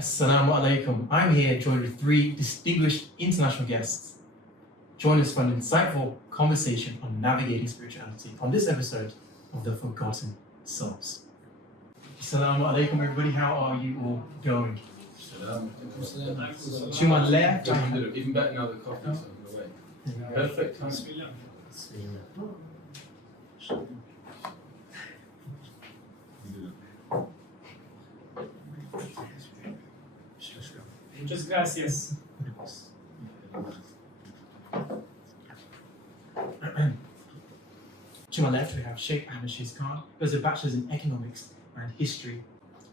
Assalamualaikum. I'm here joined with three distinguished international guests. Join us for an insightful conversation on navigating spirituality on this episode of The Forgotten Souls. Assalamualaikum, everybody. How are you all going? To my left, even better now the coffee's on the way. Perfect time. Muchas gracias. To my left, we have Shaykh Ahmed who has a bachelor's in economics and history,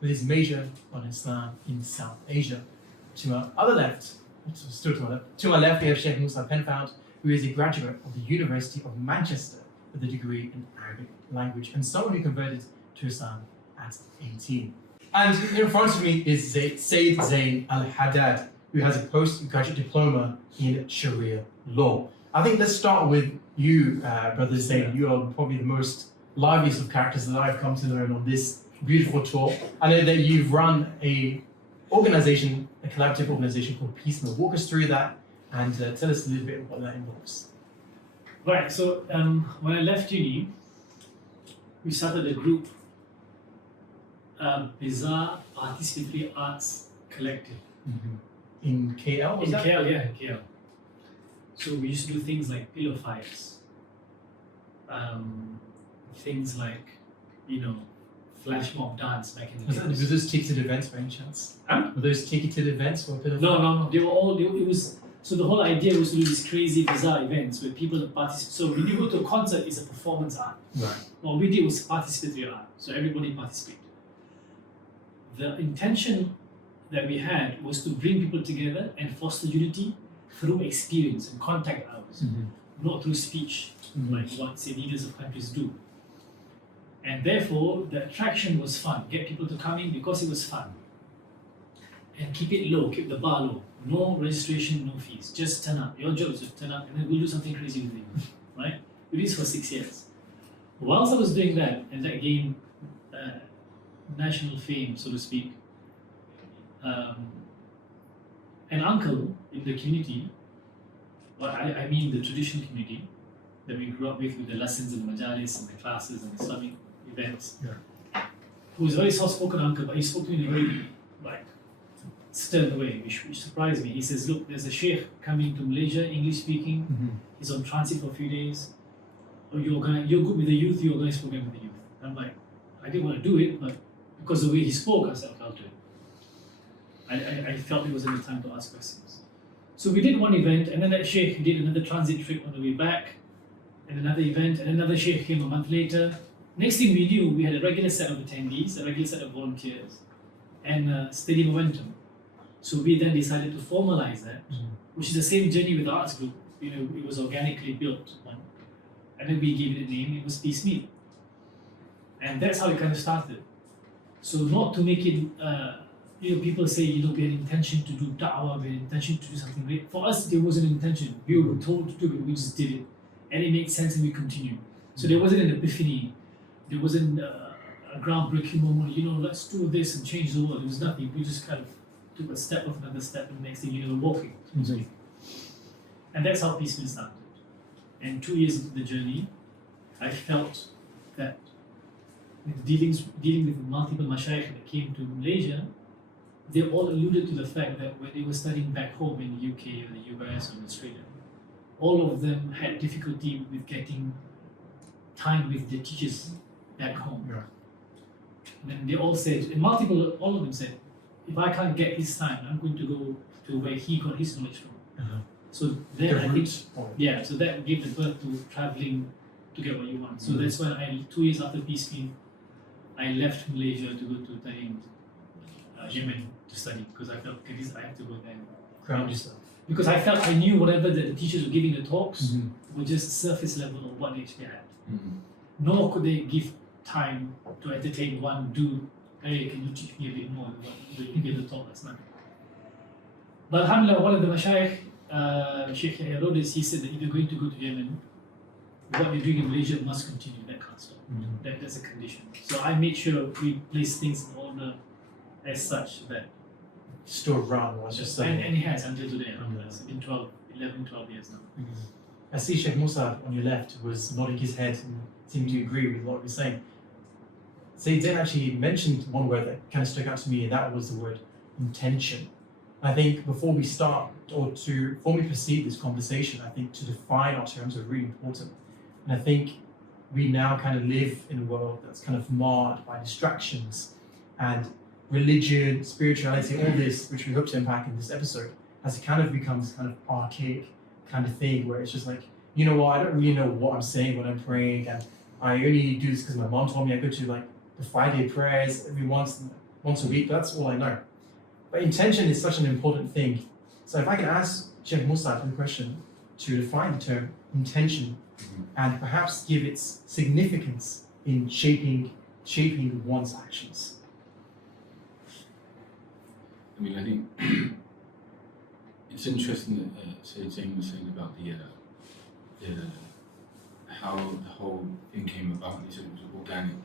with his major on Islam in South Asia. To my other left, still to my left, we have Shaykh Mus'ab Penfound, who is a graduate of the University of Manchester with a degree in Arabic language and someone who converted to Islam at 18. And in front of me is Zain El-Haddad, who has a postgraduate diploma in Sharia law. I think let's start with you, Brother Zain. You are probably the most liveliest of characters that I've come to learn on this beautiful tour. I know that you've run a collaborative organization called Peace Mill. Walk us through that and tell us a little bit what that involves. Right, so when I left uni, we started a group, Bizarre Participatory Arts Collective. Mm-hmm. In KL? In KL, yeah, in KL. So we used to do things like pillow fights, things like, flash mob dance back in the day. Were those ticketed events by any chance? Huh? Were those ticketed events or pillow No. They were all. So the whole idea was to do these crazy, bizarre events where people participate. So when you go to a concert, it's a performance art. Right. What we did was participatory art, so everybody participated. The intention that we had was to bring people together and foster unity through experience and contact hours, not through speech, like what, say, leaders of countries do. And therefore, the attraction was fun. Get people to come in because it was fun. And keep it low, keep the bar low. No registration, no fees. Just turn up. Your job is to turn up and then we'll do something crazy with you, right? We did this for 6 years. Whilst I was doing that, and that gained national fame, so to speak, an uncle in the community, I mean the traditional community that we grew up with the lessons and the majalis and the classes and Islamic events, who was a very soft-spoken uncle, but he spoke to me in a very stern way, which surprised me. He says, look, there's a Shaykh coming to Malaysia, English-speaking, he's on transit for a few days. Oh, you're good with the youth, you organize program with the youth. I'm like, I didn't want to do it, but because of the way he spoke, I said, okay, I'll do it. I felt it was a good time to ask questions. So we did one event, and then that Shaykh did another transit trip on the way back, and another event, and another Shaykh came a month later. Next thing we knew, we had a regular set of attendees, a regular set of volunteers, and steady momentum. So we then decided to formalize that, which is the same journey with the arts group. It was organically built one. And then we gave it a name, it was Peace Mill. And that's how it kind of started. So not to make it, people say, we had intention to do da'wah, we had intention to do something great. For us, there wasn't an intention. We were told to do it, we just did it. And it made sense and we continued. So there wasn't an epiphany, there wasn't a groundbreaking moment, let's do this and change the world. There was nothing. We just kind of took a step of another step, and the next thing we're walking. And that's how Peace Mill started. And 2 years into the journey, I felt that dealing with multiple mashayikh that came to Malaysia, they all alluded to the fact that when they were studying back home in the UK or the US or Australia, all of them had difficulty with getting time with their teachers back home. And then they all said, all of them said, if I can't get his time, I'm going to go to where he got his knowledge from. So then so that gave the birth to traveling to get what you want. So that's when 2 years after Peace Mill, I left Malaysia to go to Zain, Yemen to study because I felt, I have to go there and ground yourself. Because I felt I knew whatever the teachers were giving the talks were just surface level of what they actually had. Nor could they give time to entertain one dude. Hey, can you teach me a bit more than what you gave the talk last night? But alhamdulillah, one of the mashayikh, Shaykh El-Haddad, he said that if you're going to go to Yemen, what you're doing in Malaysia must continue, that can't stop. That's a condition. So I made sure we place things in order as such that still around, or it's just and he has until today. It's been 11, 12 years now. I see Sheikh Mus'ab on your left was nodding his head and seeming to agree with what we're saying. Zain actually mentioned one word that kind of stuck out to me, and that was the word intention. I think before we start, or before we proceed this conversation, I think to define our terms are really important. And I think we now kind of live in a world that's kind of marred by distractions, and religion, spirituality, all this, which we hope to unpack in this episode, has kind of become this kind of archaic kind of thing where it's just like, you know what, I don't really know what I'm saying when I'm praying, and I only do this because my mom told me I go to like the Friday prayers every once a week, but that's all I know. But intention is such an important thing. So if I can ask Sheikh Mus'ab the question to define the term intention and perhaps give its significance in shaping one's actions. I mean, I think it's interesting that Zain was saying about the how the whole thing came about. He said it was organic.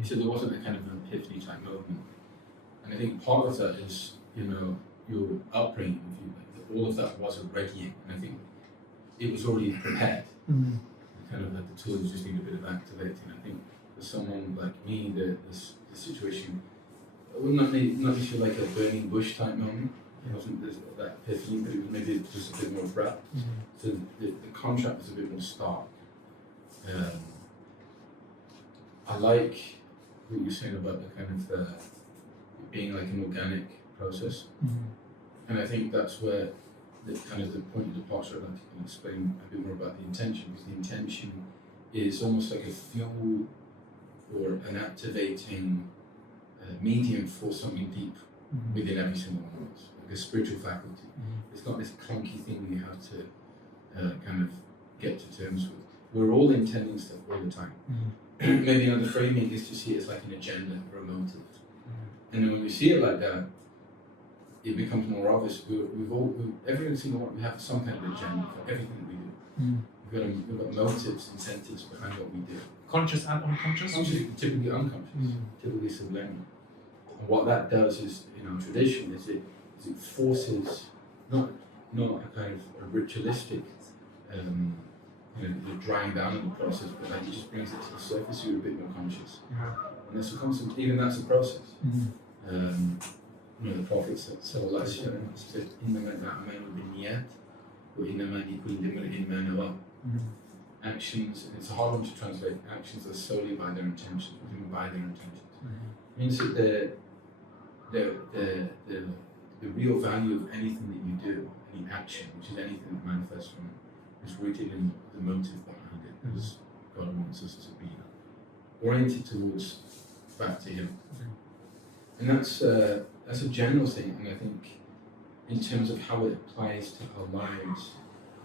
He said there wasn't a kind of an epiphany type moment. And I think part of that is, you know, your upbringing, if you like, all of that was already, and I think it was already prepared. You kind of had the tools, just need a bit of activating. I think for someone like me, the situation, well, not necessarily like a burning bush type moment. It wasn't that epiphany, but it was maybe just a bit more abrupt. So the contract was a bit more stark. I like what you're saying about the kind of it being like an organic process, and I think that's where the kind of the point of departure. I'd like to explain a bit more about the intention, because the intention is almost like a fuel or an activating medium for something deep within every single one of us, like a spiritual faculty. It's not this clunky thing we have to kind of get to terms with. We're all intending stuff all the time. Maybe another framing is to see it as like an agenda or a motive. And then when we see it like that, it becomes more obvious. Every single one, we have some kind of agenda for everything that we do. We've got motives, incentives behind what we do. Conscious and unconscious? Typically unconscious, typically subliminal. And what that does is, in our tradition, is it forces not a kind of a ritualistic you're drying down in the process, but like it just brings it to the surface so you're a bit more conscious. And that's a constant, even that's a process. You know, the Prophet said, إِنَّمَا الْأَعْمَالُ بِالنِّيَّاتِ وَإِنَّمَا لِكُلِّ امْرِئٍ مَا نَوَىٰ. Actions, and it's a hard one to translate, actions are solely by their intentions, what do you mean by their intentions? It means that the real value of anything that you do, any action, which is anything that manifests from it, is rooted in the motive behind it, because God wants us to be oriented towards back to Him. And that's a general thing, and I think in terms of how it applies to our lives,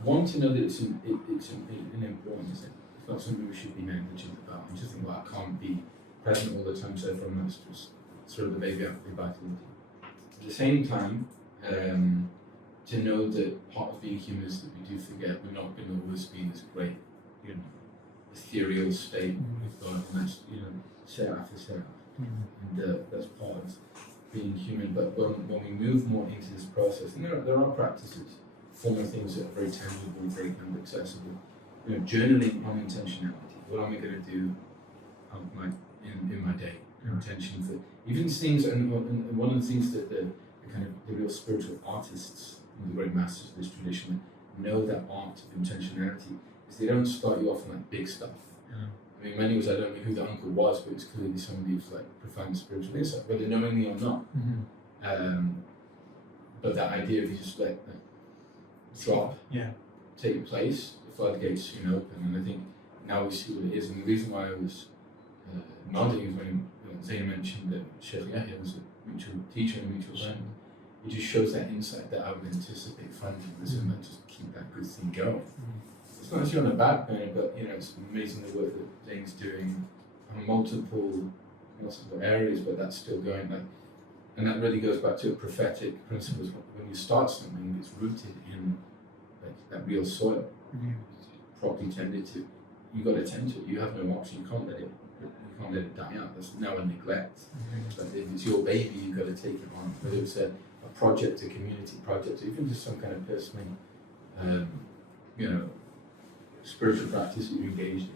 one, to know that it's an important thing. It's not something we should be negligent about, and just think, well, I can't be present all the time, so everyone must just throw the baby out with the bathwater. At the same time, to know that part of being human is that we do forget we're not going to always be in this great, ethereal state with God, and that's, seraph is seraph. And that's part of being human. But when we move more into this process, and there are practices, formal things that are very tangible, very kind of accessible. Journaling on intentionality. What am I going to do in my day? Intention for even things, and one of the things that the real spiritual artists, the great masters of this tradition, know that art of intentionality is they don't start you off on like big stuff. I mean, many ways I don't know who the uncle was, but it's clearly somebody who's like profound spiritual insight, whether knowingly or not. But that idea of you just let drop, take place, the floodgates soon open, and I think now we see what it is. And the reason why I was nodding is when Zain mentioned that Shaykh Yahya was a mutual teacher and a mutual friend. It just shows that insight that I would anticipate from him, and just keep that good thing going. It's not necessarily on a bad note, but it's amazing the work that Zain's doing on multiple areas, but that's still going. And that really goes back to a prophetic principles. When you start something, it's rooted in that real soil, properly tended to. You got to tend to it. You have no option. You can't let it die out. That's now a neglect. But if it's your baby, you've got to take it on. Whether it's a project, a community project, even just some kind of personal, you know, spiritual practice that you're engaged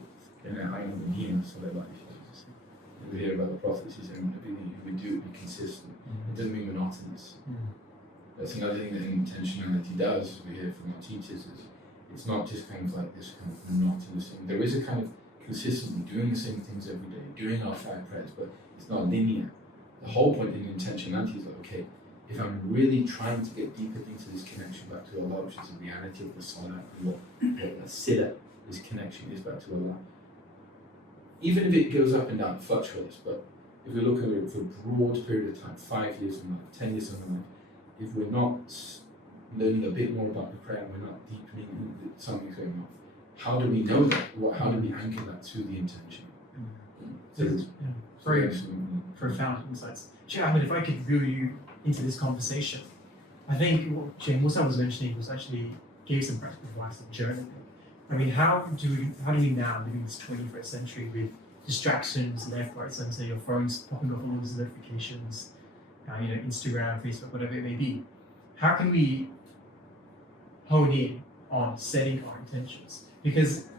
in. And I am here, so that life. We hear about the prophets, he said, everything we do be consistent. It doesn't mean monotonous. That's another thing that intentionality does, we hear from our teachers, is it's not just kind of like this kind of monotonous thing. There is a kind of consistently doing the same things every day, doing our 5 prayers, but it's not linear. The whole point in intentionality is like, okay, if I'm really trying to get deeper into this connection back to Allah, which is the reality of the salah, and what the sila, this connection is back to Allah, even if it goes up and down, fluctuates, but if we look at it for a broad period of time, 5 years of life, 10 years of life, if we're not learning a bit more about the prayer, we're not deepening something's going on, how do we know that? How do we anchor that to the intention? So it's very profound insights. Shaykh Ahmed, if I could reel you into this conversation, I think what Shaykh Mus'ab was mentioning was actually gave some practical advice on journaling. I mean, how do we now live in this 21st century with distractions left, right, center, your phone's popping off all these notifications, you know, Instagram, Facebook, whatever it may be. How can we hone in on setting our intentions? Because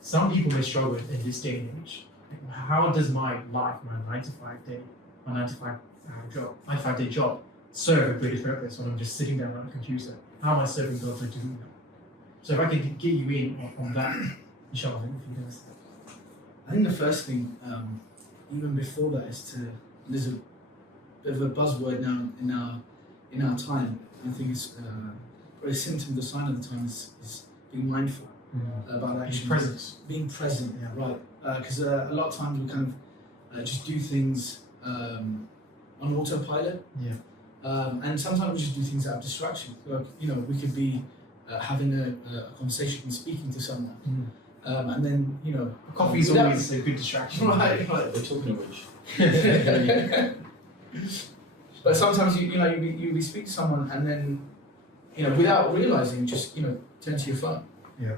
some people may struggle in this day and age. How does my life, my 9 to 5 day, my 9 to 5 day job serve a greater purpose when I'm just sitting down on a computer? How am I serving God by doing that? So if I could get you in on that, inshallah, if you guys. I think the first thing, even before that, is there's a bit of a buzzword now in our time. I think it's a symptom, the sign of the time is being mindful about actions. Being present, yeah, right. Because a lot of times we kind of just do things on autopilot. Yeah. And sometimes we just do things out of distraction. Like, you know, we could be having a conversation and speaking to someone. And then, you know, coffee is always a good distraction. Right. We're talking of which. But sometimes you be speaking to someone and then, you know, without realizing, just, you know, turn to your phone. Yeah.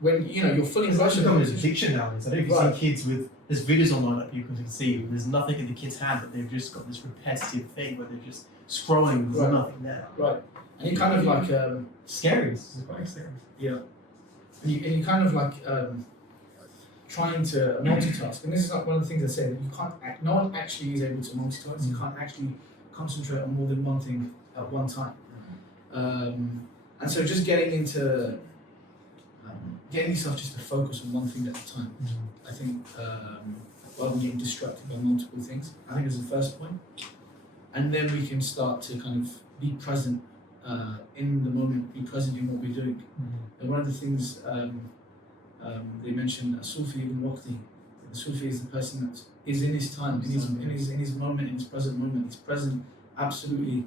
When, you know, you're fully It's invested. becoming an addiction nowadays. I don't know if Right. you see kids with, there's videos online that people can see, there's nothing in the kid's hand, but they've just got this repetitive thing where they're just scrolling, there's Right. nothing there. Right. And you kind of like, Scary, this is quite scary. yeah. And you kind of like trying to multitask. And this is like one of the things I say, that you can't, no one actually is able to multitask. You can't actually concentrate on more than one thing at one time. And so just getting into, getting yourself just to focus on one thing at a time. I think, rather than getting distracted by multiple things, I think is the first point. And then we can start to kind of be present in the moment, be present in what we're doing. And one of the things they mentioned, a Sufi ibn Waqti. The Sufi is the person that is in his time, in his moment, in his present moment. He's present absolutely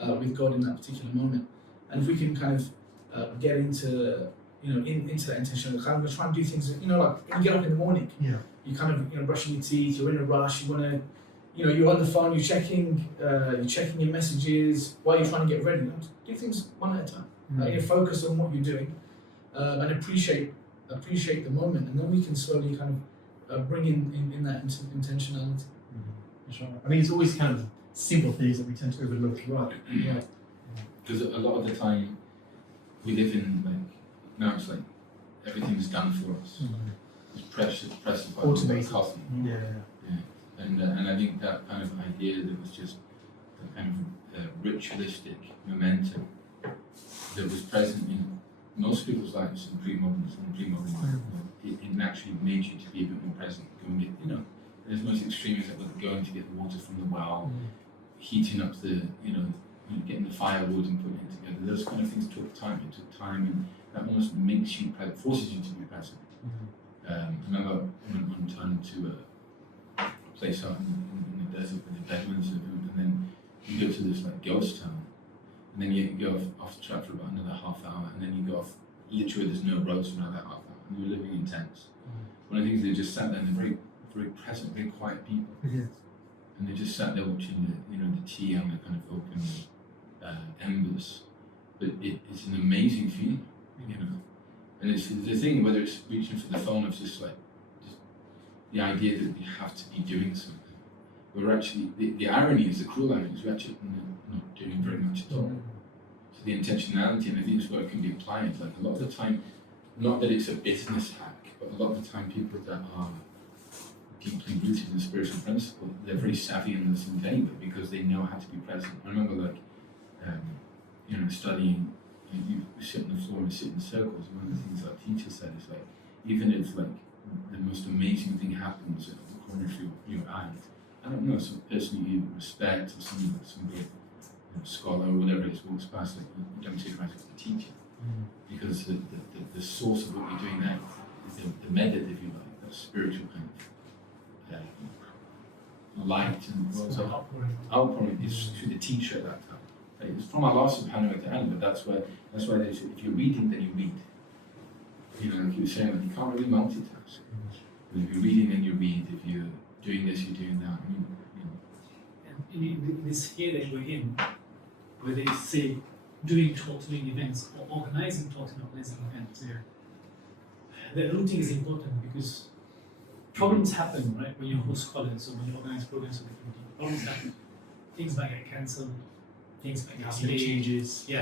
with God in that particular moment. And if we can kind of get into, you know, into that intention, kind of try and do things, you know, like when you get up in the morning, you kind of, you know, brushing your teeth, you're in a rush, you want to, you know, you're on the phone, you're checking your messages while you're trying to get ready. You know, do things one at a time. You focus on what you're doing and appreciate the moment, and then we can slowly kind of bring in that intentionality. I mean, it's always kind of simple things that we tend to overlook. Right. Because a lot of the time we live in, like, now it's like everything's done for us. It's press Automated. coffee. Yeah. And I think that kind of idea that was just the kind of ritualistic momentum that was present in most people's lives in pre-modern life, it naturally made you to be a bit more present. Go and get, you know, the most extreme is like going to get the water from the well, heating up the, you know, getting the firewood and putting it together. Those kind of things took time. It took time, and that almost makes you present, forces you to be present. I remember I went on to a place out in the desert with the Bedouins, and then you go to this like ghost town, and then you go off the track for about another half hour, and then you go off. Literally, there's no roads for another half hour, and we're living in tents. One of the things, they just sat there, and they're very, very present, very quiet people, and they just sat there watching the tea on the kind of open embers. But it's an amazing feeling, you know. And it's the thing, whether it's reaching for the phone, of just the idea that you have to be doing something, we're actually, the irony is, the cruel irony is we're actually not doing very much at all. So the intentionality, and I think it's what it can be applied, like a lot of the time, not that it's a business hack, but a lot of the time people that are deeply rooted in the spiritual principle, they're very savvy in this anyway because they know how to be present. I remember like, studying, you sit on the floor and sit in circles. One of the things our teacher said is like, even if like the most amazing thing happens at the corner of your eye, I don't know, some person you respect or some great scholar or whatever it is walks past, like you don't say right, it's the teacher. Because the source of what you're doing now, the method, if you like, that spiritual kind of light and outpouring is through the teacher at that time. Right? It's from Allah subhanahu wa ta'ala, but that's why they say if you're reading, then you read. Like you were saying, like, you can't really multitask. But if you're reading, then you read. If you're doing this, you're doing that. And in this sphere that we're in, where they say doing talks, doing events, or organizing talks and organizing events, the routing is important because problems happen, right? When you host scholars or when you organize programs for the community, problems happen. Things might get cancelled, things might get delayed,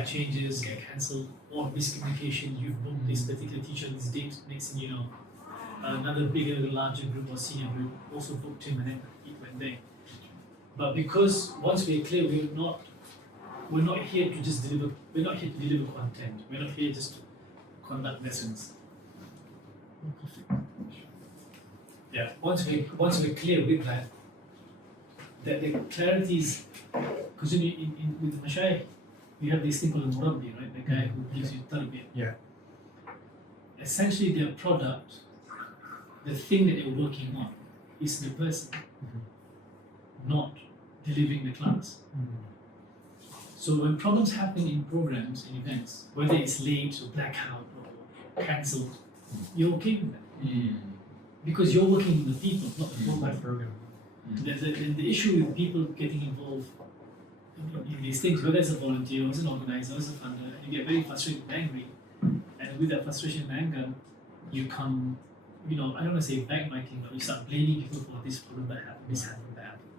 changes get cancelled, or miscommunication. You've booked this particular teacher on this date, next thing you know, another bigger, larger group or senior group also booked him and then he went there. But because once we're clear, we're not here to just deliver. We're not here to deliver content. We're not here just to conduct lessons. Yeah. Once we're clear with that the clarity is, because with the Mashaykh, you have this thing called Murabbi, right? The guy who gives you tarbiyah. Yeah. Essentially, their product, the thing that they're working on, is the person, not delivering the class. So when problems happen in programs, in events, whether it's late or blackout or cancelled, you're okay with that. Because you're working with the people, not the program. The issue with people getting involved in these things, whether it's a volunteer, or as an organizer, or as a funder, you get very frustrated and angry. And with that frustration and anger, you come, I don't want to say backbiting, but you start blaming people for this problem that happened, this happened, that happened.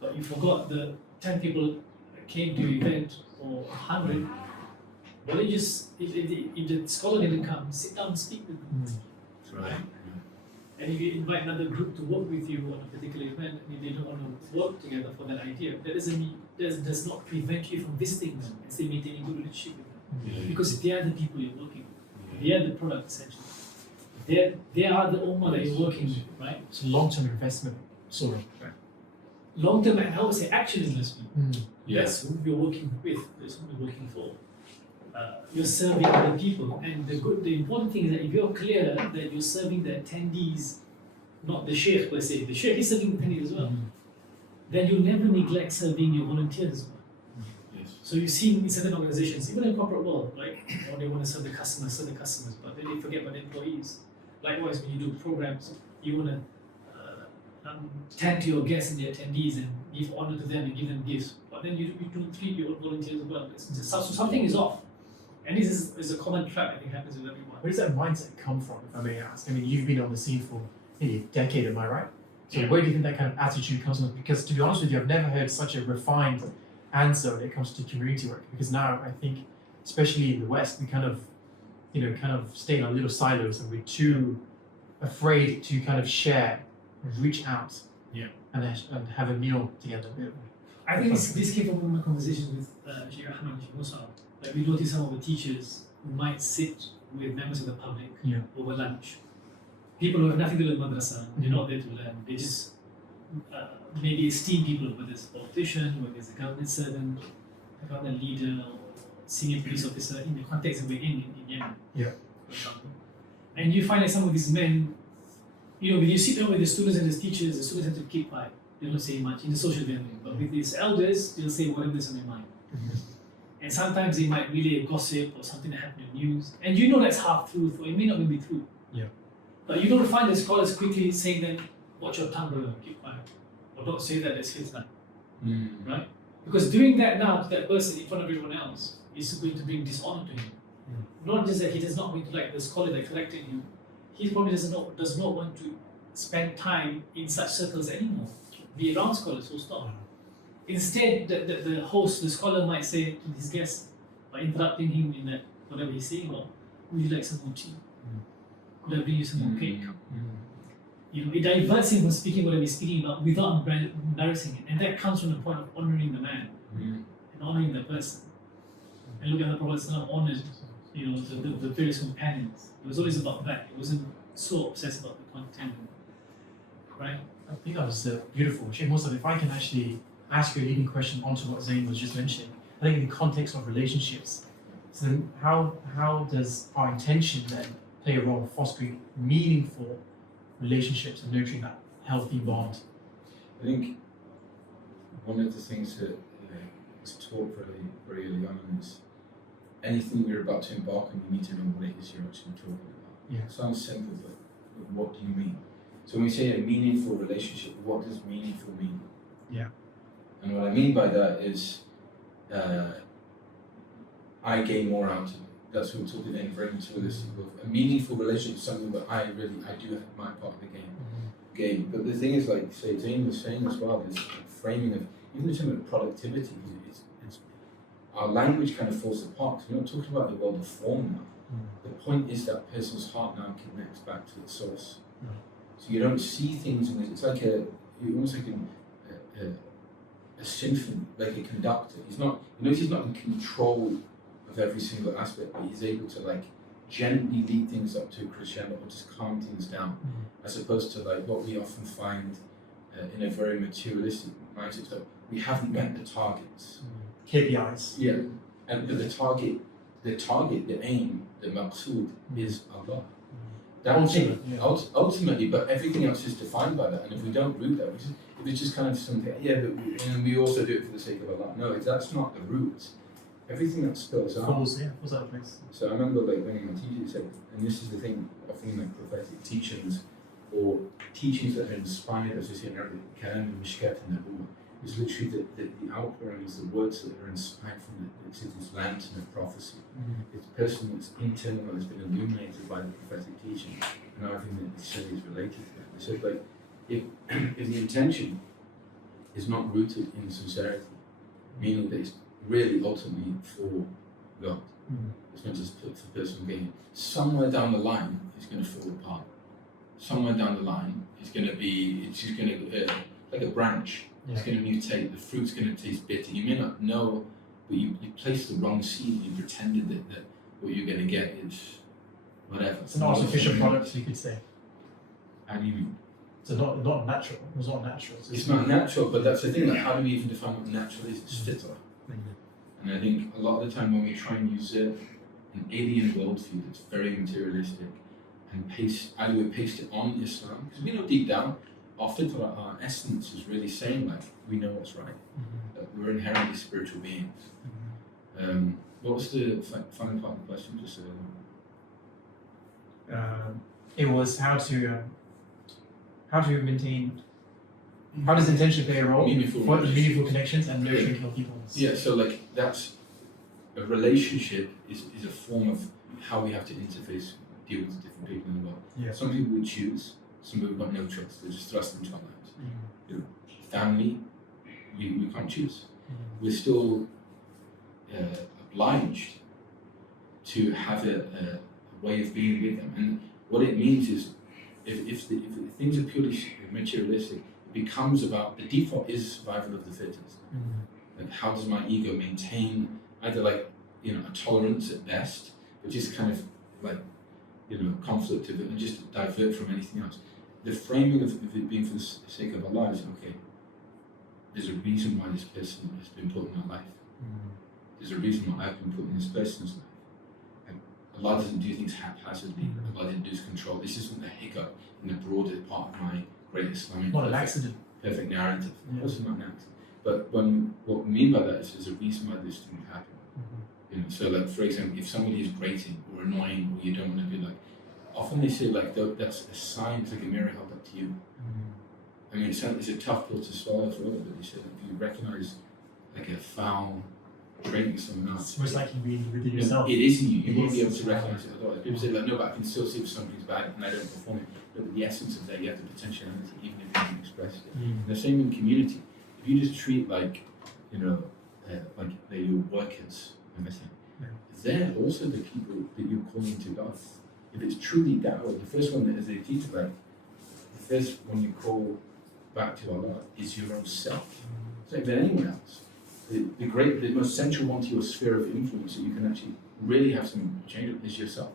But you forgot the 10 people came to your event, or 100, well, you just, if the scholar didn't come, sit down and speak with them. That's right. And if you invite another group to work with you on a particular event, and if they don't want to work together for that idea, that doesn't mean, does not prevent you from visiting them and still maintaining a good relationship with them. Because they are the people you're working with. They are the product, essentially. They are the ummah that you're working with, right? It's a long-term investment, sort of. Right. Long-term, and I would say action investment. Yes. That's who you're working with, that's who you're working for. You're serving other people, and the important thing is that if you're clear that you're serving the attendees, not the Shaykh per se, the Shaykh is serving the attendees as well, then you'll never neglect serving your volunteers as well. Yes. So you see in certain organizations, even in corporate world, like they want to serve the customers, but then they forget about the employees. Likewise, when you do programs, you want to tend to your guests and the attendees and give honor to them and give them gifts, but then you don't treat your volunteers as well. So something is off. And this is a common trap I think happens with everyone. Where does that mindset come from, if I may ask? I mean, you've been on the scene for maybe a decade, am I right? So where do you think that kind of attitude comes from? Because to be honest with you, I've never heard such a refined answer when it comes to community work. Because now I think, especially in the West, we kind of stay in our little silos and we're too afraid to kind of share and reach out and have a meal together. I think this came from my conversations with Shaykh Ahmed and Shaykh Mus'ab. Like we notice some of the teachers who might sit with members of the public over lunch. People who have nothing to do with madrasa, they're not there to learn. They just maybe esteemed people, whether it's a politician, whether it's a government servant, a government leader, or senior police officer in the context that we're in Yemen, for example. And you find that some of these men, when you sit down with the students and the teachers, the students have to keep quiet. They don't say much in the social gathering. But with these elders, they'll say whatever's on their mind. And sometimes they might relay a gossip or something that happened in the news. And that's half truth, or it may not even be true. But you don't find the scholars quickly saying then, watch your tongue, brother, keep quiet. Or don't say that, let's face that. Right? Because doing that now to that person in front of everyone else is going to bring dishonor to him. Not just that he does not going to like the scholar that corrected you, he probably does not want to spend time in such circles anymore. be around scholars, so stop. Instead, the host, the scholar might say to his guest, by interrupting him in that whatever he's saying, or would you like some more tea? Could I bring you some more cake? You know, it diverts him from speaking whatever he's speaking about without embarrassing him. And that comes from the point of honoring the man and honoring the person. And look at the Prophet ﷺ honored, you know, the various companions. It was always about that. It wasn't so obsessed about the content, right? I think that was beautiful. Shaykh Mus'ab, if I can actually ask you a leading question onto what Zain was just mentioning, I think in the context of relationships, so then how does our intention then play a role in fostering meaningful relationships and nurturing that healthy bond? I think one of the things that was taught very early on is anything you're about to embark on, you need to know what it is you're actually talking about. Yeah. It sounds simple, but what do you mean? So when we say a meaningful relationship, what does meaningful mean? Yeah. And what I mean by that is I gain more out of it. That's what we're talking about in very materialistic of a meaningful relationship is something that I do have my part of the game. But the thing is, like say Zain was saying as well, is framing of even in terms of productivity, it's our language kind of falls apart. We're not talking about the world of form now. The point is that person's heart now connects back to the source. So you don't see things, and it's like almost like a symphony, like a conductor. He's not in control of every single aspect, but he's able to like gently lead things up to a crescendo or just calm things down, as opposed to like what we often find in a very materialistic mindset. So we haven't met the targets. KPIs. Yeah, and but the target, the aim, the maqsood is Allah. Ultimately, but everything else is defined by that. And if we don't root that, if it's just kind of something, but we also do it for the sake of Allah. No, that's not the root. Everything that spills out. Falls out of place. So I remember like when my teacher said, and this is the thing, often like prophetic teachings or teachings that are inspired, as we say in Arabic, kalam mishkat and nabuwa, is literally the outpourings, the words that are inspired from it's this lantern of prophecy. It's a person that's internal, that's been illuminated by the prophetic teaching, and everything that they say is related to that. They said like, if the intention is not rooted in sincerity, meaning that it's really ultimately for God, it's not just for personal gain, somewhere down the line it's going to fall apart. Somewhere down the line it's just going to like a branch. It's going to mutate, the fruit's going to taste bitter. You may not know, but you placed the wrong seed, you pretended that what you're going to get is whatever. It's an artificial product, you could say. How do you mean? So not natural. It's not natural. It's not natural, but that's the thing, like how do we even define what natural is? It's fitra. And I think a lot of the time when we try and usurp an alien worldview that's very materialistic and paste it on Islam, because we know deep down, our fitra, our essence is really saying like we know what's right. That we're inherently spiritual beings. What was the final part of the question? Just it was how to maintain. How does intention play a role for meaningful connections and nurturing healthy bonds? Yeah, so like that's a relationship is a form of how we have to interface, deal with different people in the world. Yeah. Some people we choose. Some people got no choice, they just thrust into our lives. You know, family, we can't choose. We're still obliged to have a way of being with them. And what it means is, if things are purely materialistic, it becomes about, the default is survival of the fittest. Like how does my ego maintain either like, a tolerance at best, but just kind of like, conflict of it and just divert from anything else. The framing of it being for the sake of Allah is, okay, there's a reason why this person has been put in our life. There's a reason why I've been put in this person's life. And Allah doesn't do things haphazardly. Allah didn't lose control. This isn't a hiccup in the broader part of my great Islamic Not an accident. Perfect narrative. Of course it's not an accident. But what we mean by that is there's a reason why this didn't happen. So like for example, if somebody is grating or annoying or you don't want to be like, often they say like that's a sign, it's like a mirror held up to you. I mean, it's a tough pill to swallow for everybody. They say if you recognize like a foul trait in someone else, it's most likely being within yourself. It is in you. You won't be able to recognize it otherwise. People say like, no, but I can still see if something's bad and I don't perform it. but the essence of that, you have the potentiality, even if you haven't expressed it. And the same in community. If you just treat like they're your workers, and they're also the people that you're calling to God. If it's truly da'wah, the first one that is a teacher, like the first one you call back to Allah is your own self. It's like than anyone else. The most central one to your sphere of influence that you can actually really have some change of is yourself.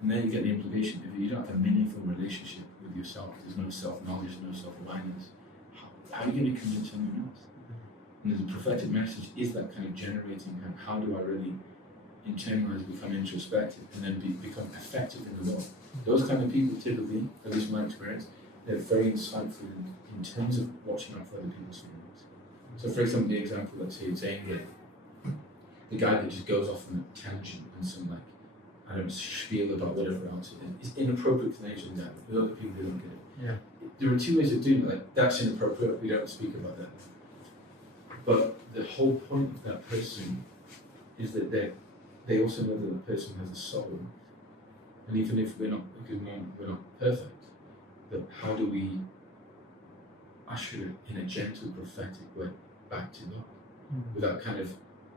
And then you get the implication, if you don't have a meaningful relationship with yourself, there's no self-knowledge, no self-awareness, how are you going to convince someone else? And the prophetic message is that kind of generating, how do I really internalize, become introspective, and then become effective in the world. Those kind of people typically, at least my experience, they're very insightful in terms of watching out for other people's feelings. So for example, the example, let's say Zain gave, the guy that just goes off on a tangent and some spiel about whatever else it is inappropriate for nature and that, with other people who don't get it. Yeah. There There are two ways of doing it, like that's inappropriate, we don't speak about that. But the whole point of that person is that they also know that the person has a soul. And even if we're not perfect, that how do we usher in a gentle prophetic way back to God without kind of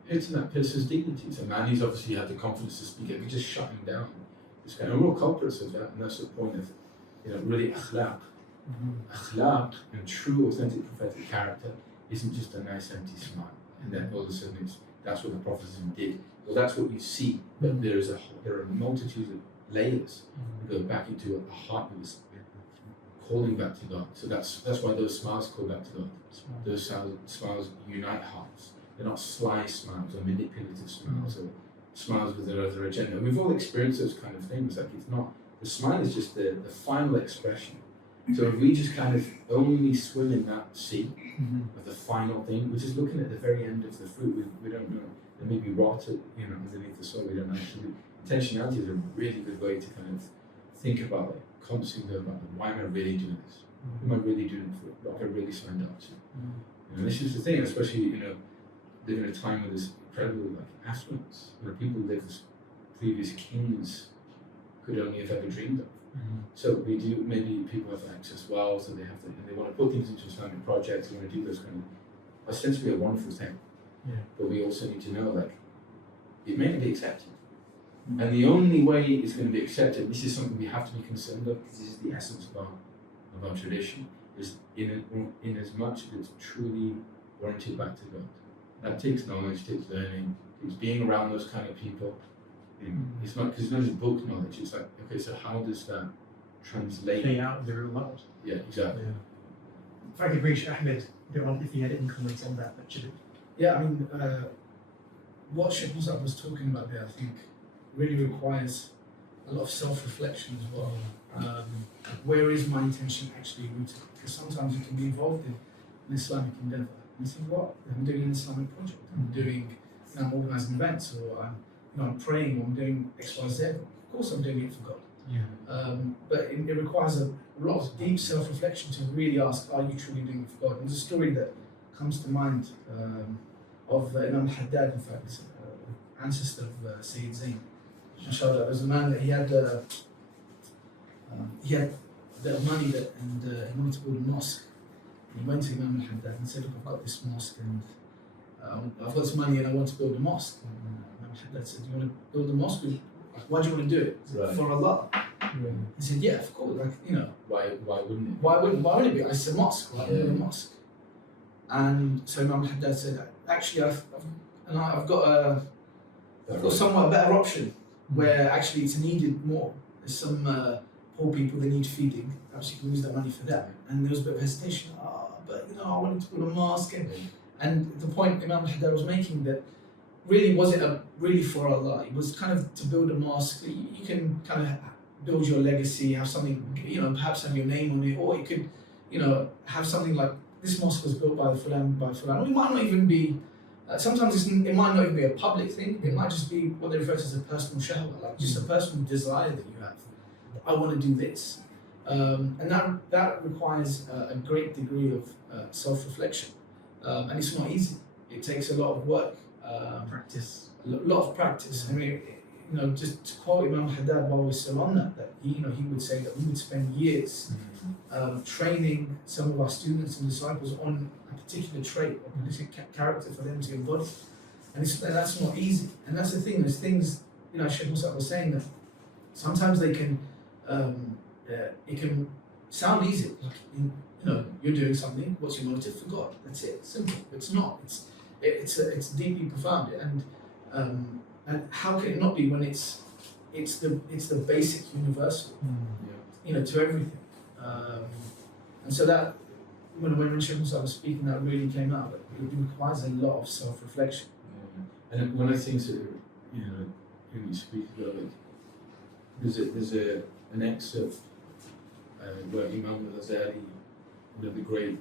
hurting that person's dignity? So man, he's obviously had the confidence to speak it, we just shut him down. It's kind of, we're all culprits of that, and that's the point of, really akhlaq. Akhlaq and true authentic prophetic character isn't just a nice empty smile, and then all of a sudden that's what the prophecy did. Well, that's what you see, but there are multitudes of layers that go back into a heart that was calling back to God. So that's why those smiles call back to God. Those smiles unite hearts. They're not sly smiles or manipulative smiles or smiles with their other agenda. We've all experienced those kind of things. Like, it's not, the smile is just the final expression. So if we just kind of only swim in that sea of the final thing, which is looking at the very end of the fruit, we don't know. There may be rot underneath the soil, we don't actually. Intentionality is a really good way to kind of think about it, constantly about why am I really doing this? Who am I really doing it for? What have I really signed up to? And this is the thing, especially, living in a time where there's incredible affluence, where people live as previous kings could only have ever dreamed of. So maybe people have access wells and they want to put things into Islamic projects, they want to do those kind of, ostensibly a wonderful thing. Yeah. But we also need to know, it may not be accepted. And the only way it's going to be accepted, this is something we have to be concerned of, because this is the essence of our tradition, is in as much as it's truly oriented back to God. That takes knowledge, takes learning, takes being around those kind of people. It's not, because it's not just book knowledge, it's like, okay, so how does that translate? Play out in the real world. Yeah, exactly. Yeah. If I could reach Ahmed, if he had any comments on that, actually. Yeah, I mean, what Shaykh Mus'ab was talking about there, I think, really requires a lot of self-reflection as well. Where is my intention actually rooted? Because sometimes you can be involved in an Islamic endeavor and you think, what? I'm doing an Islamic project. I'm organising events, or I'm praying, or I'm doing X, Y, Z. Of course, I'm doing it for God. Yeah. But it requires a lot of deep self-reflection to really ask, are you truly doing it for God? And there's a story that comes to mind of Imam El-Haddad, in fact, ancestor of Sayyid Zain. Inshallah, there was a man that he had a bit of money and he wanted to build a mosque. And he went to Imam El-Haddad and said, look, I've got this mosque and I've got this money and I want to build a mosque. And Imam El-Haddad said, do you want to build a mosque? Why do you want to do it? Right. For Allah. He said, yeah, of course. Why wouldn't it? Why wouldn't it be? It's a mosque, right? Build a mosque. And so Imam El-Haddad said, actually, I've got somewhat better option where actually it's needed more. There's some poor people that need feeding. Perhaps you can use that money for that. And there was a bit of hesitation. But I wanted to build a mosque. And the point Imam El-Haddad was making, that really was it really for Allah? It was kind of to build a mosque. You can kind of build your legacy, have something, perhaps have your name on it, or it could, have something like this mosque was built by Fulan. Or it might not even be. Sometimes it might not even be a public thing. It might just be what they refer to as a personal shahwa, like just a personal desire that you have. I want to do this, and that requires a great degree of self-reflection, and it's not easy. It takes a lot of work, Practice. a lot of practice. I mean, just to quote Imam Haddad while we're still on that he would say that we would spend years training some of our students and disciples on a particular trait or particular character for them to embody. And that's not easy. And that's the thing, there's things, Shaykh Mus'ab was saying that sometimes they can, it can sound easy. Like, you're doing something, what's your motive for God? That's it, simple. It's not. It's deeply profound. And how can it not be when it's the basic universal, to everything. And so that, when Shaykh Mus'ab was speaking, that really came out. That it requires a lot of self-reflection. And one of the things that, when you speak about it, there's an excerpt where Imam al-Ghazali, one of the great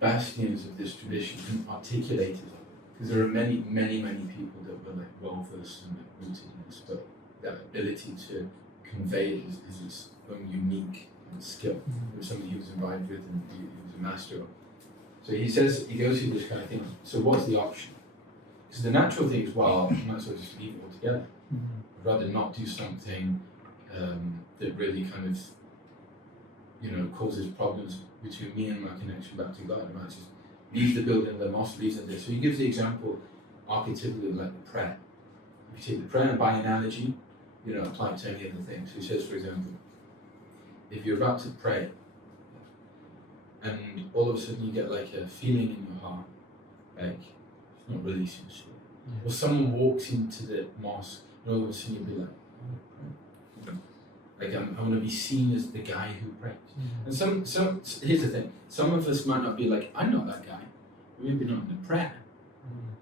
bastions of this tradition, articulated it. Because there are many, many, many people that were like well versed and rooted in this, but that ability to convey it is its own unique skill. It was something he was imbibed with and he was a master of. So he goes through this kind of thing. So what's the option? Because the natural thing is, well, I might as well just leave it altogether. I'd rather not do something that really kind of, causes problems between me and my connection back to God. I might just leave the building of the mosque, leave it there. So he gives the example archetypically like the prayer. If you take the prayer and by analogy, apply it to any other thing. So he says, for example, if you're about to pray, and all of a sudden you get like a feeling in your heart, like it's not really sincere. Or someone walks into the mosque, and all of a sudden you'll be like, like I want to be seen as the guy who prays. And some here's the thing, some of us might not be like, I'm not that guy. Maybe not in the prayer,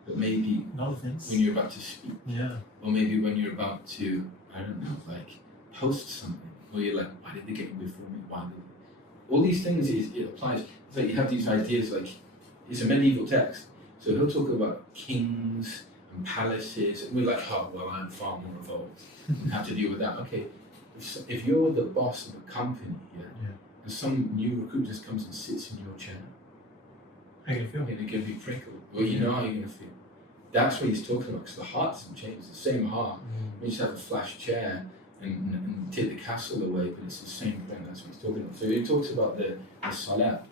but maybe when you're about to speak. Or maybe when you're about to, I don't know, like post something. Or you're like, why did they get you before me? Why did they? All these things, it applies. It's like you have these ideas, like, it's a medieval text. So he'll talk about kings and palaces, and we're like, oh, well, I'm far more evolved. Have to deal with that. Okay, if you're the boss of a company, and some new recruit just comes and sits in your chair, how are you going to feel? You're going to be prickled. Well, you know how you're going to feel. That's what he's talking about, because the heart doesn't change. It's the same heart. You just have a flash chair and take the castle away, but it's the same thing. That's what he's talking about. So he talks about the salat,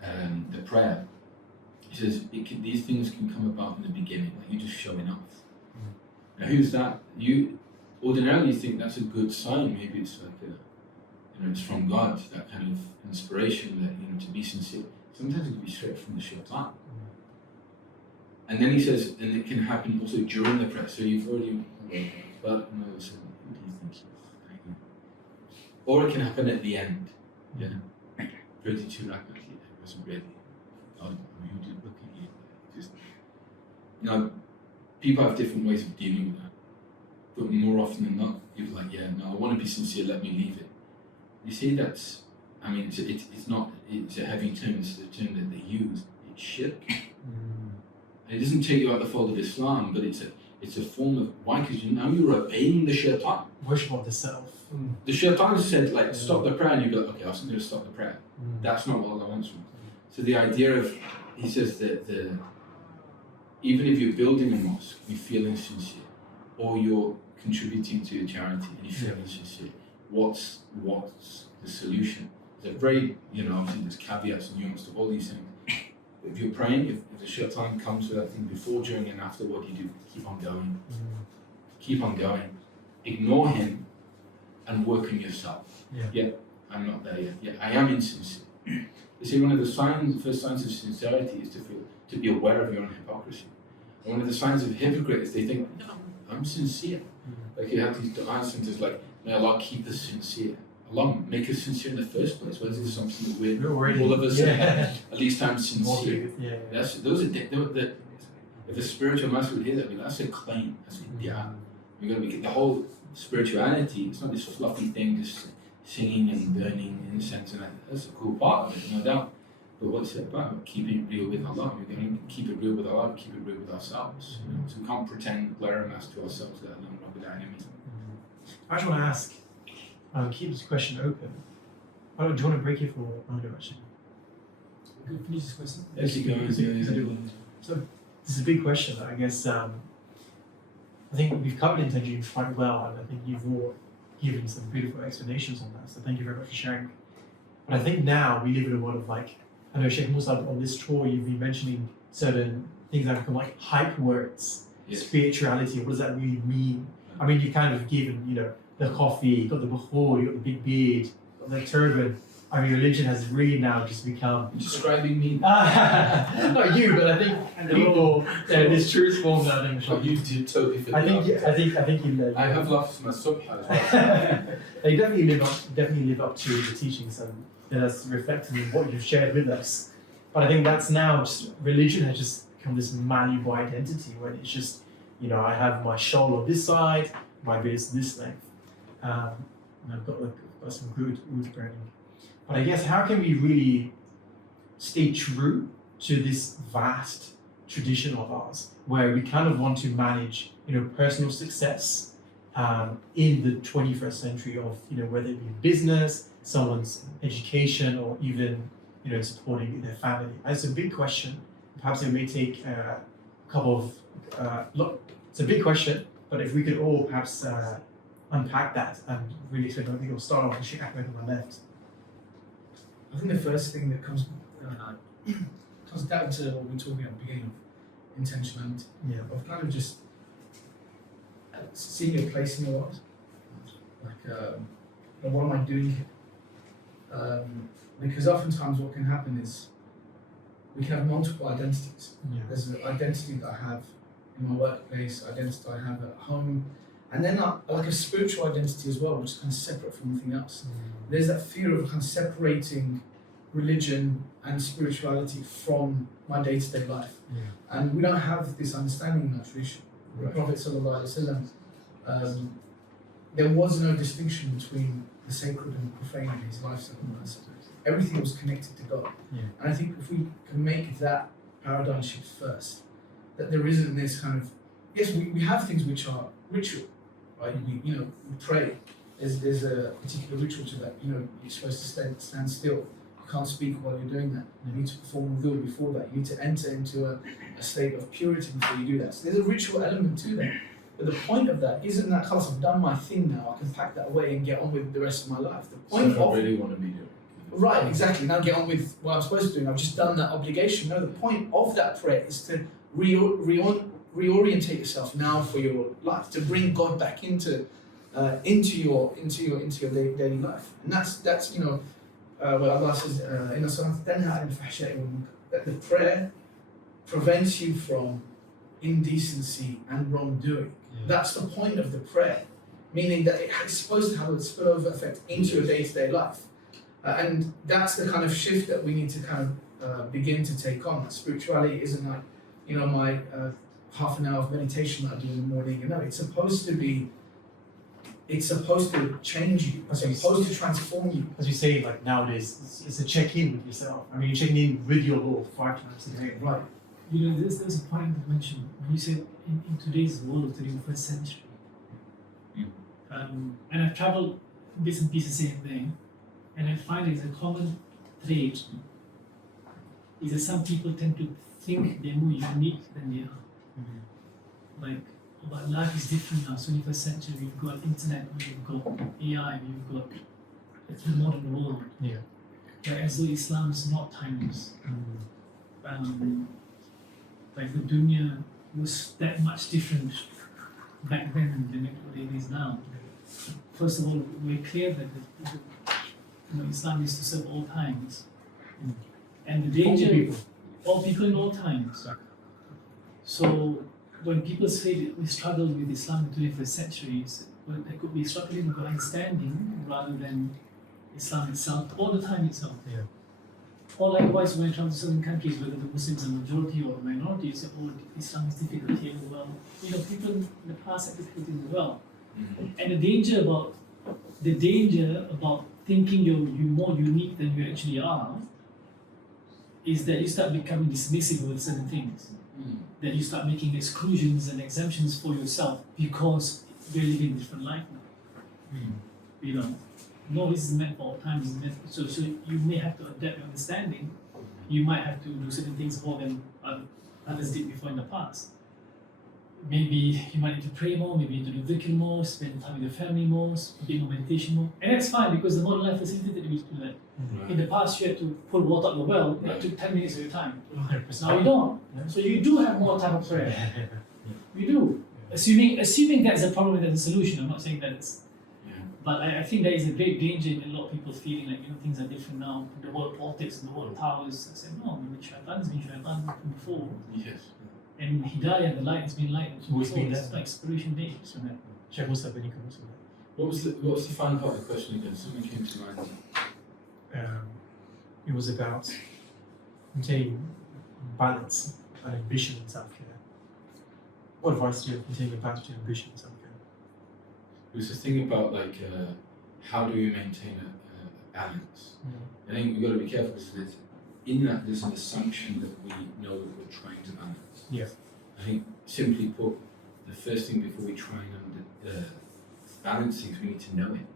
the prayer. He says these things can come about in the beginning, like you just showing off. Now, who's that? You ordinarily think that's a good sign. Maybe it's like it's from God, that kind of inspiration that to be sincere. Sometimes it can be straight from the shaitan. And then he says, and it can happen also during the prayer. So you've already, but no, so who do you think you are? Or it can happen at the end. Yeah. 32 rapidly. It wasn't ready. God, who did look at you? Just, people have different ways of dealing with that. But more often than not, you're like, I want to be sincere, let me leave it. You see, it's a heavy term, it's the term that they use. It's shirk. It doesn't take you out the fold of Islam, but it's a form of, why? Because now you're obeying the shaitan. Worship of the self. The shaitan said, like, stop the prayer, and you go, okay, I was going to stop the prayer. That's not what Allah wants from you. So the idea of, he says that even if you're building a mosque, you're feeling sincere, or you're contributing to a charity and you're feeling sincere, what's the solution? There's a very, obviously there's caveats and nuance to all these things. If you're praying, if the shaitan comes with that thing before, during, and after, what do? Keep on going. Keep on going. Ignore him and work on yourself. I'm not there yet. I am insincere. You see, one of the first signs of sincerity is to be aware of your own hypocrisy. And one of the signs of a hypocrite is they think, no, I'm sincere. Like you have these dua centers like, may Allah keep us sincere. Allah make us sincere in the first place. Whether it's something that we're all of us at least I'm sincere. If a spiritual master would hear that, that's a claim. That's a idea. You're going to be the whole spirituality. It's not this fluffy thing, just singing and burning incense, and that's a cool part of it, no doubt. But what's it about? Keeping it real with Allah. We're going to keep it real with Allah, keep it real with ourselves. So we can't pretend glorious to ourselves that alone with our enemies. I just want to ask, keep this question open. Do you want to break it for another direction? Good, finish this question. Keep going. So this is a big question. I guess I think we've covered intention quite well, and I think you've all given some beautiful explanations on that. So thank you very much for sharing. But I think now we live in a world of like, I know Shaykh Mus'ab, on this tour you've been mentioning certain things that become like hype words, spirituality. What does that really mean? I mean, you kind of given, you know, the coffee, you got the bukhor, you got the big beard, you got the turban. I mean, religion has really now just become. Describing me. Not you, but I think people in this truth form now. I think. Oh, you did totally fit I think you. I have lost my subha as well. They definitely live up to the teachings, and that's reflected in what you've shared with us. But I think that's now just religion has just become this malleable identity where it's just, you know, I have my shawl on this side, my beard is this length, and I've got some good wood burning. But I guess how can we really stay true to this vast tradition of ours, where we kind of want to manage, you know, personal success in the 21st century of, you know, whether it be business, someone's education, or even, you know, supporting their family? And it's a big question. Perhaps it may take a couple of look. It's a big question, but if we could all perhaps unpack that and really explain, I think we'll start off with Shaykh Ahmed on my left. I think the first thing that comes down to what we were talking at the beginning of intentionality. Yeah. Of kind of just seeing your place in the world. Like, you know, what am I doing here? Because oftentimes what can happen is we can have multiple identities. Yeah. There's an identity that I have in my workplace, identity I have at home, and then like a spiritual identity as well, which is kind of separate from anything else. There's that fear of kind of separating religion and spirituality from my day-to-day life. Yeah. And we don't have this understanding in our tradition. The Prophet ﷺ, there was no distinction between the sacred and profane in his lifestyle. Everything was connected to God. Yeah. And I think if we can make that paradigm shift first, that there isn't this kind of, yes, we have things which are ritual, right? We pray. There's a particular ritual to that. You know, you're supposed to stand still. You can't speak while you're doing that. You need to perform wudu before that. You need to enter into a state of purity before you do that. So there's a ritual element to that. But the point of that isn't that, class, I've done my thing now, I can pack that away and get on with the rest of my life. The point I really want to be doing. Right, exactly. Now get on with what I'm supposed to do. I've just done that obligation. No, the point of that prayer is to reorientate yourself now for your life, to bring God back into your daily life, and that's you know, what Allah says in the Salat, that the prayer prevents you from indecency and wrongdoing. Yeah. That's the point of the prayer, meaning that it's supposed to have a spillover effect into your day-to-day life. And that's the kind of shift that we need to kind of begin to take on. Spirituality isn't like, you know, my half an hour of meditation that I do in the morning. You know, it's supposed to change you. It's supposed to transform you. As you say, like nowadays, it's a check-in with yourself. I mean, you're checking in with your Lord 5 times a day. Right. You know, there's a point that you mentioned when you said in today's world of the 21st century. And I've traveled bits and pieces same thing, and I find there's a common thread is that some people tend to think they're more unique than they are. Like, but life is different now. 21st century, we've got internet, we've got AI, we've got the modern world. Yeah. As though Islam is not timeless. Like the dunya was that much different back then than it is now. First of all, we're clear that Islam is to serve all times, and the danger, all people in all times. So when people say that we struggle with Islam in the 21st century, well, they could be struggling with understanding rather than Islam itself, all the time itself. Yeah. Or likewise, when it comes to certain countries, whether the Muslims are majority or minority, you say, oh, Islam is difficult here. Well, you know, people in the past have difficulty in the world. And the danger about thinking you're more unique than you actually are is that you start becoming dismissive with certain things. That you start making exclusions and exemptions for yourself because you're living a different life now. You know, no, this is meant for all times. So you may have to adapt your understanding. You might have to do certain things more than others did before in the past. maybe you might need to pray more, maybe you need to do dhikr more, spend time with your family more, a bit more meditation more. And that's fine because the modern life facilitated you to do that. In the past, you had to pull water out of the well, that took 10 minutes of your time. 100%. Now you don't. So you do have more time of prayer. You do. Assuming that's a problem and that's a solution. I'm not saying that it's. But I think there is a great danger in a lot of people feeling like things are different now. The world politics, the world powers. I said no, Shaitan has been Shaitan before. Yes. And Hidayah, the light has been light Always before. been It's there. like inspiration days. Shaykh Mus'ab, any comments on What was the final part of the question again? Something came to mind. that? It was about maintaining balance and ambition in self-care. What advice do you have for maintaining a balance between ambition and self-care? It was the thing about like how do we maintain a balance? I think we've got to be careful because in that there's an assumption that we know that we're trying to balance. Yeah. I think simply put, the first thing before we try and balance things, we need to know it.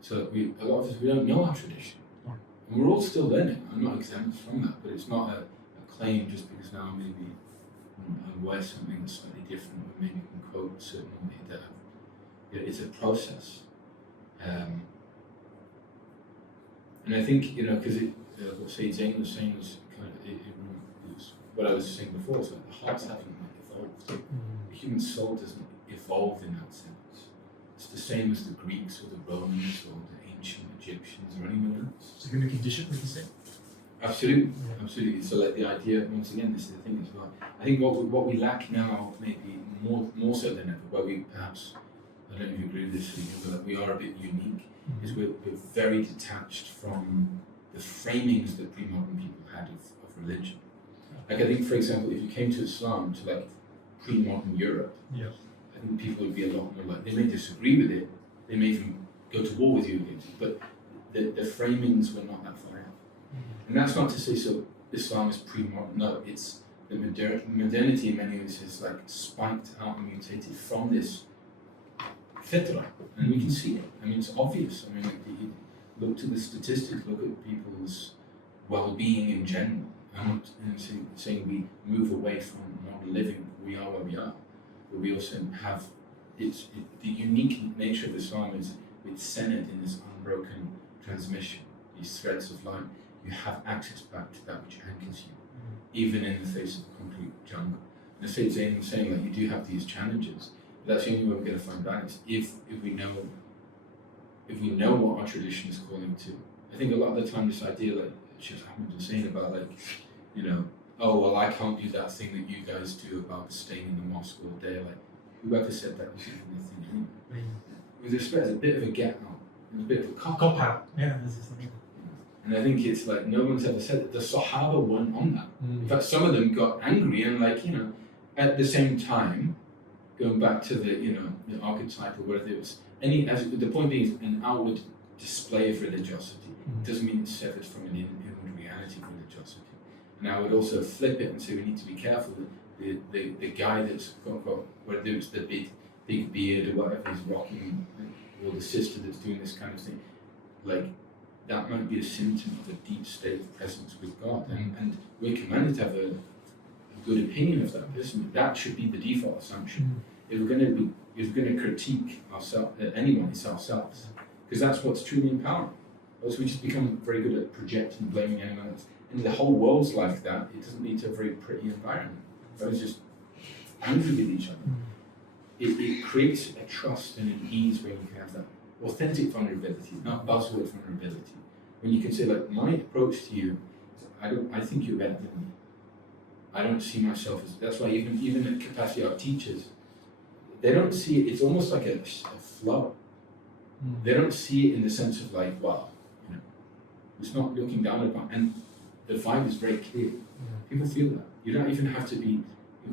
So a lot of us, we don't know our tradition. Yeah. And we're all still learning. I'm not exempt from that, but it's not a claim just because now maybe I wear something that's slightly different or maybe can quote a certain that it's a process. And I think, because what Zain was saying was kind of, it was what I was saying before, it's like the hearts haven't evolved. The human soul doesn't evolve in that sense. It's the same as the Greeks or the Romans or the ancient Egyptians or anyone else. So you're conditioned, would you say? Absolutely, absolutely. So like the idea, once again, this is the thing as well. I think what we lack now, maybe more so than ever, where we perhaps, I don't know if you agree with this, but we are a bit unique, is we're very detached from the framings that pre-modern people had of religion. Like I think, for example, if you came to Islam, to like pre-modern Europe, I think people would be a lot more like, they may disagree with it, they may even go to war with you against it, but the framings were not that far out. And that's not to say so Islam is pre-modern, no, it's the modernity in many ways is like spiked out and mutated from this fitra, and we can see it. I mean, it's obvious. I mean, like, look to the statistics, look at people's well-being in general. I'm not saying we move away from modern living, we are where we are, but we also have, the unique nature of Islam is it's centered in this unbroken transmission, these threads of light. You have access back to that which anchors you, even in the face of a complete jungle. And I say Zain was saying, like, you do have these challenges, but that's the only way we're going to find balance if we know what our tradition is calling to. I think a lot of the time this idea, like Shaykh Ahmed was saying about, like, oh well, I can't do that thing that you guys do about staying in the mosque all day. Like, whoever said that was even the thing anyway. With respect, it's a bit of a get out, it's a bit of a cop out. Yeah, this is something. And I think it's like no one's ever said that. The Sahaba weren't on that. In fact, some of them got angry and like, at the same time, going back to the archetype or whatever it was, the point being is an outward display of religiosity. It doesn't mean it's severed from an inward reality of religiosity. And I would also flip it and say we need to be careful that the guy that's got whether it's the big beard or whatever is rocking, or the sister that's doing this kind of thing, like, that might be a symptom of a deep state of presence with God, and we're commanded to have a good opinion of that person. That should be the default assumption. If we're going to critique anyone, it's ourselves, because that's what's truly empowering. Else we just become very good at projecting, blaming anyone else, and the whole world's like that. It doesn't lead to a very pretty environment. It's just angry with each other. It creates a trust and an ease where you can have that authentic vulnerability, not buzzword vulnerability. When you can say, like, my approach to you, I think you're better than me. I don't see myself as, that's why even at capacity, our teachers, they don't see it, it's almost like a flow. They don't see it in the sense of like, wow, it's not looking down upon, and the vibe is very clear. People feel that. You don't even have to be,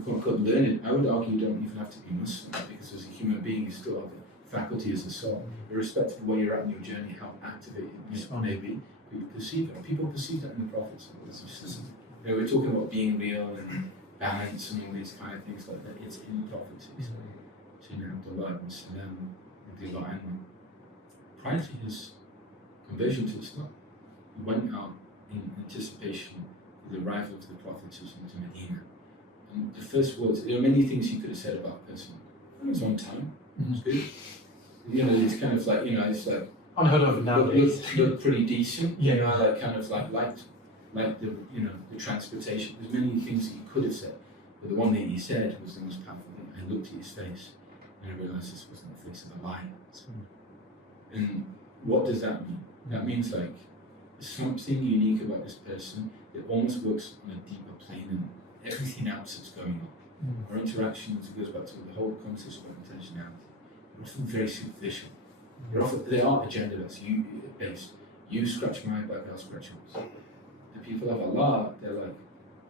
quote unquote, learned. I would argue you don't even have to be Muslim, because as a human being, you still have the faculty as a soul, irrespective of where you're at in your journey, how activated you may be, you perceive it. People perceive that in the prophets. We're talking about being real and balance and all these kind of things like that. It's in the prophecies. Abdullah ibn Salam, prior to his conversion to Islam, he went out in anticipation of the arrival of the Prophet into Medina. And the first words, there are many things he could have said about the person. It was on time, it was good. You know, it's kind of like, you know, it's like, Unheard of nowadays. look pretty decent, Yeah. you know, like kind of like the, you know, the transportation. There's many things he could have said, but the one thing he said was the most powerful thing. I looked at his face and I realized this wasn't the face of a liar. And what does that mean? That means like there's something unique about this person that almost works on a deeper plane than everything else that's going on. Our interactions, it goes back to the whole concept of intentionality. They're often very superficial. They are agenda that's you based. You scratch my back, I'll scratch yours. The people of Allah, they're like,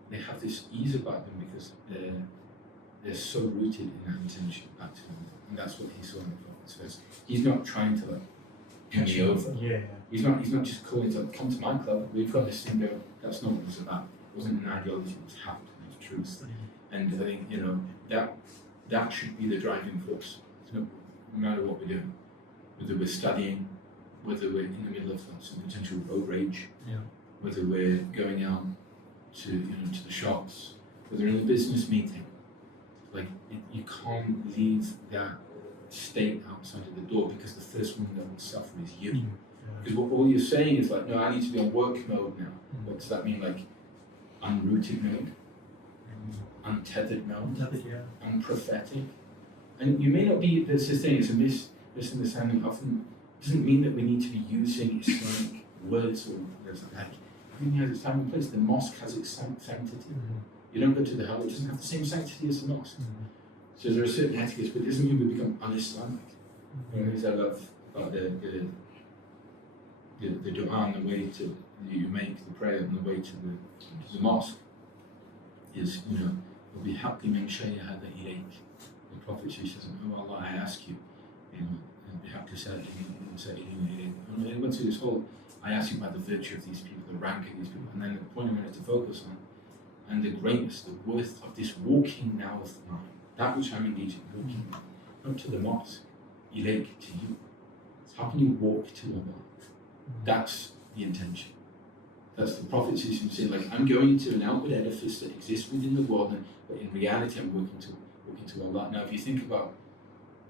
they have this ease about them because they're so rooted in that intention back to them. And that's what he saw in the Prophet's face. He's not trying to like win me over. Yeah. He's not just calling to come to my club, we've got this thing going. That's not what it was about. It wasn't an ideology, it was happening, it was truth. And I think, you know, that should be the driving force. No matter what we're doing. Whether we're studying, whether we're in the middle of some potential road rage, whether we're going out to the shops, whether we're in a business meeting, like you can't leave that state outside of the door because the first one that will suffer is you. Because all you're saying is like, no, I need to be on work mode now. What does that mean? Like unrooted mode, untethered mode, unprophetic, and you may not be. That's the thing. It's a misunderstanding. Often doesn't mean that we need to be using Islamic words or there's like everything has its time and place. The mosque has its sanctity. You don't go to the hell; it doesn't have the same sanctity as the mosque. So there are certain etiquettes, but it doesn't mean we become un-Islamic. One of the things I love about the dua and the way to you make the prayer and the way to the mosque is, you know, وَبِحَقِّ مَنْ شَيَّهَدَ إِلَيْكَ. The Prophet says, oh Allah, I ask you, بِحَقِّ سَائِلِينَ. And I went through this whole, I ask you by the virtue of these people, the rank of these people, and then the point I wanted to focus on, and the greatness, the worth of this walking now of the mind, that which I'm engaging, walking, not to the mosque, ilayk, to you. How can you walk to Allah? That's the intention. That's the Prophet saying, like, I'm going to an outward edifice that exists within the world, but in reality I'm walking to Allah. Now if you think about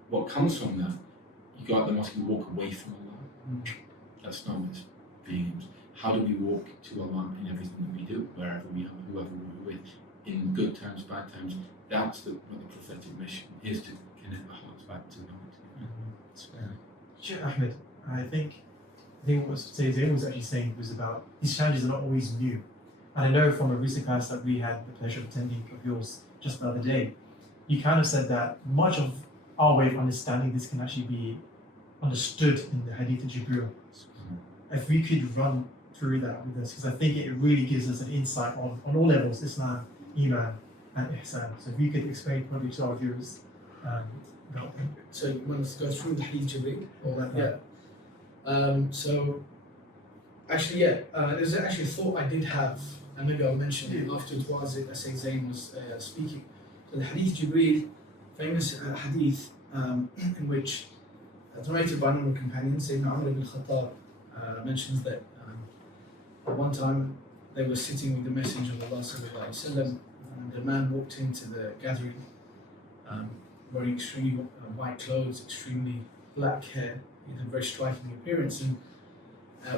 what comes from that, you go out the mosque, you walk away from Allah. That's not what's being aimed. How do we walk to Allah in everything that we do, wherever we are, whoever we're with, in good times, bad times? That's what the prophetic mission is, to connect our hearts back to God. Shaykh Ahmed, I think what Zain was actually saying was about these challenges are not always new. And I know from a recent class that we had the pleasure of attending of yours just the other day, you kind of said that much of our way of understanding this can actually be understood in the Hadith of Jibril. If we could run through that with us, because I think it really gives us an insight on all levels, Islam, Iman, and Ihsan. So if we could explain probably to our viewers about them. So you want us to go through the Hadith Jibreel? Or that? Yeah. So, actually, there's actually a thought I did have, and maybe I'll mention it afterwards while Zain was speaking. So the Hadith Jibreel, famous hadith in which, narrated by a number of companions, Sayyidina Umar ibn Khattab mentions that at one time they were sitting with the Messenger of Allah sallallahu alaihi wasallam, and a man walked into the gathering wearing extremely white clothes, extremely black hair. He had a very striking appearance, and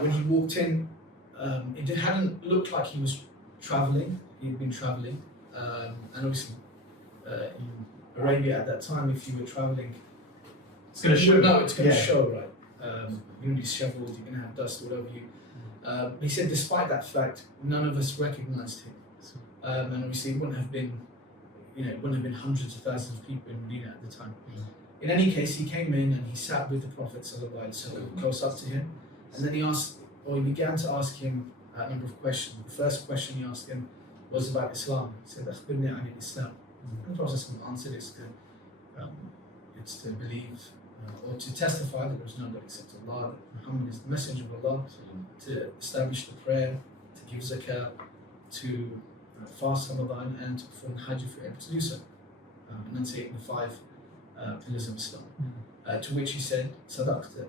when he walked in, it hadn't looked like he was travelling. He had been travelling, and obviously in Arabia at that time, if you were travelling, it's going to show. No, it's going to show, right? You're going to be disheveled. You're going to have dust all over you. He said, despite that fact, none of us recognised him, and obviously it wouldn't have been, it wouldn't have been hundreds of thousands of people in Medina at the time. In any case, he came in and he sat with the Prophet ﷺ, close up to him, and then he began to ask him a number of questions. The first question he asked him was about Islam. He said, "Akhbirni an Islam." And the Prophet ﷺ answered, it's to believe or to testify that there is none but except Allah, that Muhammad is the messenger of Allah, to establish the prayer, to give zakah, to fast Ramadan, and to perform Hajj if you're able to do so, enunciating the 5 pillars of Islam. To which he said, "Sadaqta,"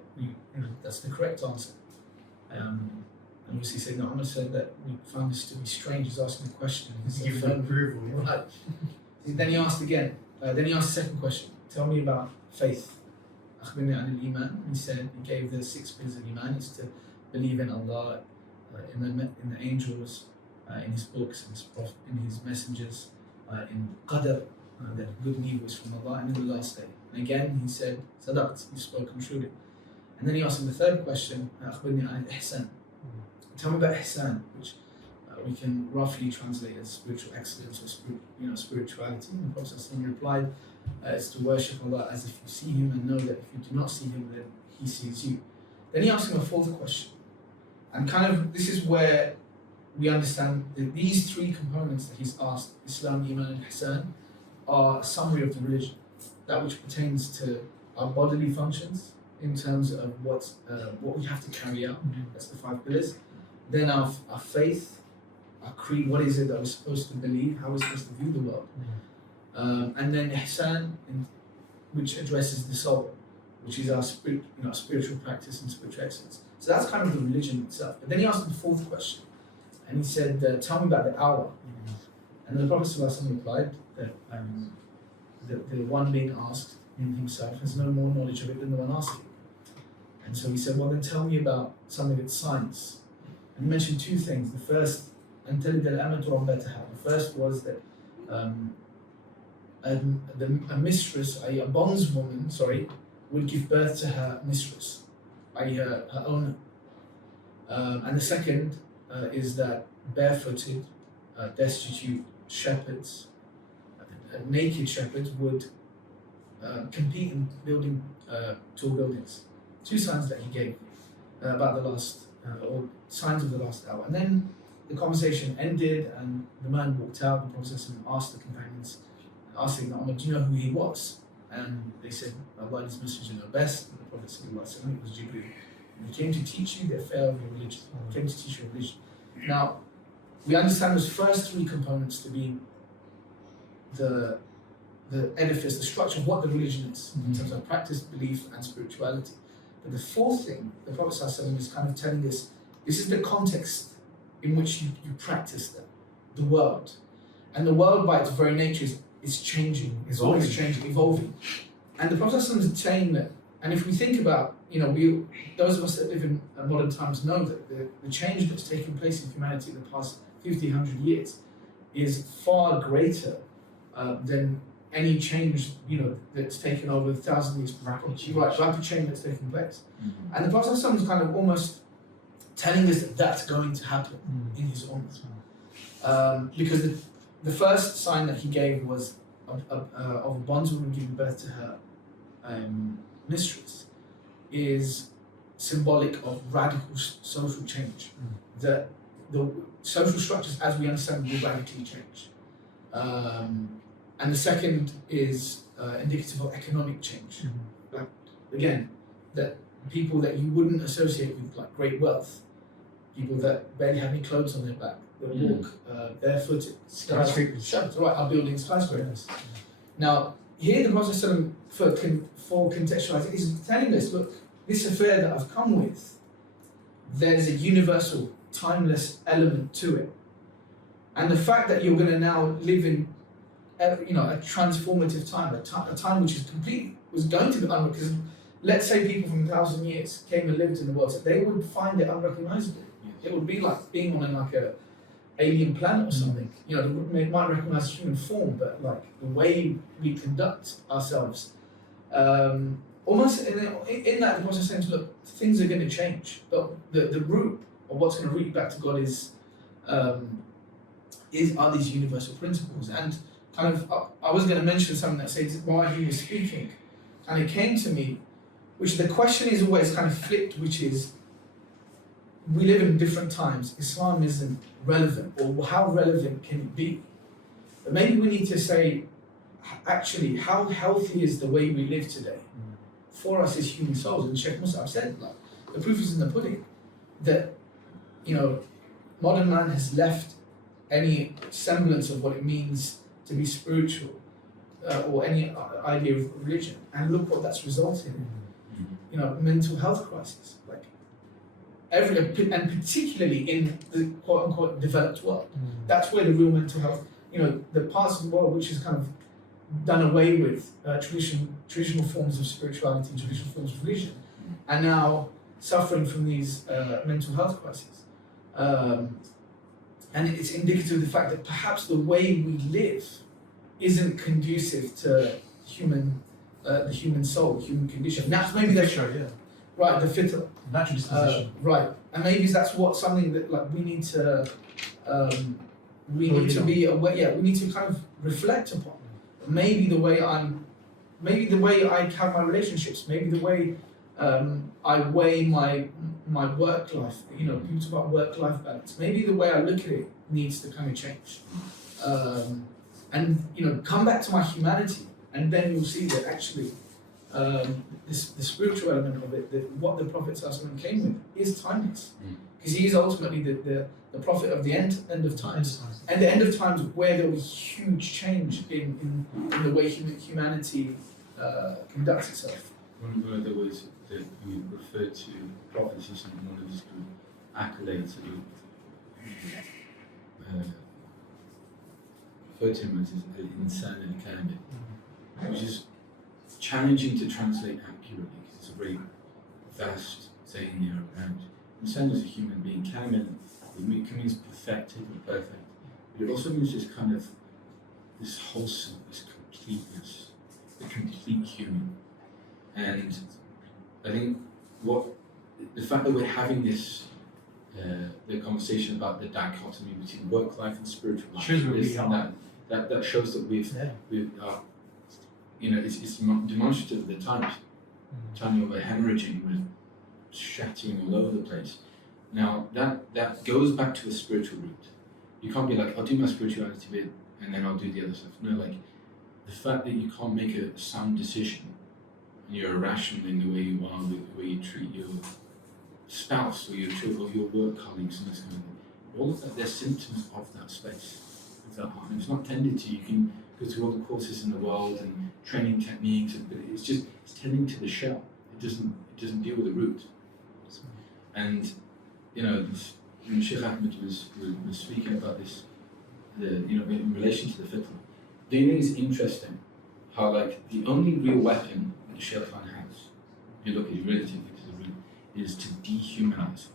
that's the correct answer. And obviously, Sayyidina Ahmed said that we found this to be strange. He's asking the question. Give him approval. Right. Then he asked again. Then he asked the second question. Tell me about faith. أخبرني عن الإيمان. He said, he gave the 6 pillars of Iman. It's to believe in Allah, in the angels, in His books, in His messengers, in Qadr, that good and evil is from Allah, and in the last day. And again, he said, Sadaqt, you've spoken truly. And then he asked him the third question, أخبرني عن الإحسان. Tell me about Ihsan, which we can roughly translate as spiritual excellence or spirituality. And the Prophet replied, it's to worship Allah as if you see Him and know that if you do not see Him, then He sees you. Then he asked him a fourth question. And kind of this is where we understand that these 3 components that he's asked, Islam, Iman and Ihsan, are a summary of the religion. That which pertains to our bodily functions in terms of what we have to carry out. That's the 5 pillars. Then our faith, our creed, what is it that we're supposed to believe, how we're supposed to view the world. And then Ihsan, which addresses the soul, which is our spiritual practice and spiritual excellence. So that's kind of the religion itself. But then he asked him the 4th question, and he said, tell me about the hour. And the Prophet ﷺ replied that the one being asked in himself has no more knowledge of it than the one asking. And so he said, well then tell me about some of its signs. And he mentioned 2 things. The first, أن تلد الأمة ربتها. The first was that a mistress, a bondswoman, would give birth to her mistress, i.e. her owner. And the second is that barefooted, destitute shepherds, naked shepherds would compete in building tall buildings. 2 signs that he gave about the last, or signs of the last hour. And then the conversation ended and the man walked out. The Prophet asked the companions, asking Ahmed, do you know who he was? And they said, Allah and His Messenger know best. And the Prophet said, it was Jibreel. And he came to teach you the affair of your religion. He came to teach you religion. Now, we understand those first 3 components to be the edifice, the structure of what the religion is, in terms of practice, belief, and spirituality. But the 4th thing, the Prophet ﷺ is kind of telling us, this is the context in which you practice them, the world. And the world by its very nature is changing, it's always changing, evolving. And the Prophet ﷺ is saying that, and if we think about, those of us that live in modern times know that the change that's taken place in humanity in the past 50, 100 years is far greater than any change, that's taken over 1,000 years. Rapid change that's taken place. And the Prophet ﷺ is kind of almost telling us that that's going to happen in his ummah. Because the first sign that he gave was of a bondswoman giving birth to her mistress is symbolic of radical social change. That the social structures as we understand will radically change. And the second is indicative of economic change. Like, again, that people that you wouldn't associate with like great wealth, people that barely have any clothes on their back, that walk barefooted, are building skyscrapers. Now, here the Prophet for contextualizing is telling us, look, this affair that I've come with, there's a universal, timeless element to it. And the fact that you're going to now live in a transformative time, a time which was going to be unrecognizable, because let's say people from 1,000 years came and lived in the world, so they would find it unrecognizable. It would be like being on a alien planet or something. They might recognize human form, but like the way we conduct ourselves, almost in that the process saying, look, things are going to change, but the root of what's going to root you back to God are these universal principles. And kind of, I was going to mention something that says while he was speaking, and it came to me, which the question is always kind of flipped, which is, we live in different times. Islam isn't relevant, or how relevant can it be? But maybe we need to say, actually, how healthy is the way we live today for us as human souls? And Shaykh Mus'ab said, like, the proof is in the pudding, that modern man has left any semblance of what it means to be spiritual, or any idea of religion, and look what that's resulted in. Mental health crisis, like and particularly in the quote unquote developed world. That's where the real mental health, the parts of the world which is kind of done away with traditional forms of spirituality, traditional forms of religion, are now suffering from these mental health crises. And it's indicative of the fact that perhaps the way we live isn't conducive to the human soul, human condition. Now, maybe that's right, yeah. right, the fitra. Natural disposition. Right, and maybe that's something that like we need to be aware. Yeah, we need to kind of reflect upon. Maybe the way I have my relationships, maybe the way I weigh my work life. People talk about work-life balance. Maybe the way I look at it needs to kind of change, and come back to my humanity, and then you'll see that actually the spiritual element of it, that what the Prophet ﷺ came with, is timeless, because he is ultimately the prophet of the end of times, and the end of times where there was huge change in the way humanity conducts itself. One of the ways that we refer to prophets is one of his accolades that you refer to him as intentionality, which is challenging to translate accurately because it's a very vast saying here. And insan is a human being. Kamil, it means perfected and perfect, but it also means this wholesome, this completeness, the complete human. And I think the fact that we're having this the conversation about the dichotomy between work life and spiritual life, shows where we are. That shows that we are, it's demonstrative of the times. Time we're hemorrhaging, we're shattering all over the place. Now that goes back to a spiritual root. You can't be like, I'll do my spirituality bit and then I'll do the other stuff. No, like the fact that you can't make a sound decision and you're irrational in the way you are, the way you treat your spouse or your children or your work colleagues and this kind of thing. All of that, they're symptoms of that space, of that heart. And it's not tended to. You can go through all the courses in the world and training techniques, but it's tending to the shell. It doesn't deal with the root. And when Shaykh Ahmed was speaking about this, in relation to the fitna, do you think it's interesting how like the only real weapon that the shaitan has, if you look at it relatively to the root, is to dehumanize us.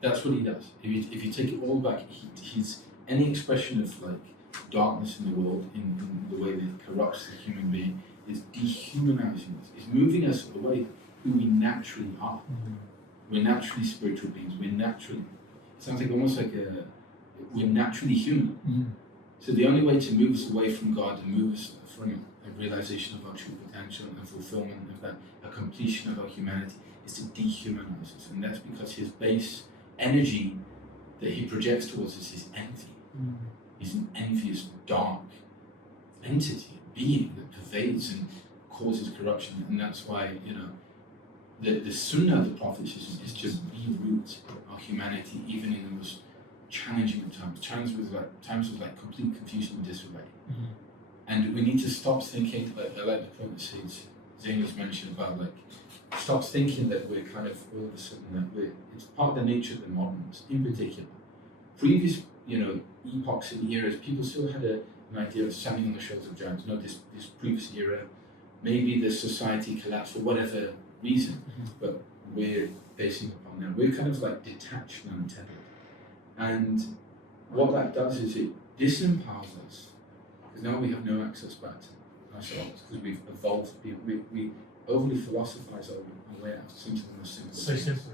That's what he does. If you take it all back, he's any expression of like darkness in the world, in the way that it corrupts the human being, is dehumanizing us. It's moving us away who we naturally are. We're naturally spiritual beings. We're naturally something almost like we're naturally human. So the only way to move us away from God and move us from a realization of our true potential and fulfillment of that, a completion of our humanity, is to dehumanize us. And that's because his base energy that he projects towards us is envy. He's an envious, dark entity, being that pervades and causes corruption. And that's why, the sunnah of the prophets is to reroot our humanity, even in the most challenging of times with complete confusion and disarray. And we need to stop thinking, I like the point that Zain was mentioned about, stop thinking that we're kind of all of a sudden that it's part of the nature of the moderns, in particular. Previous, epochs and eras, people still had an idea of standing on the shoulders of giants. No, this previous era, maybe the society collapsed for whatever reason, but we're basing upon that. We're kind of like detached and untethered. And what that does is it disempowers us, because now we have no access back to ourselves, because we've evolved. We overly philosophize our way out of something more simple. So simple.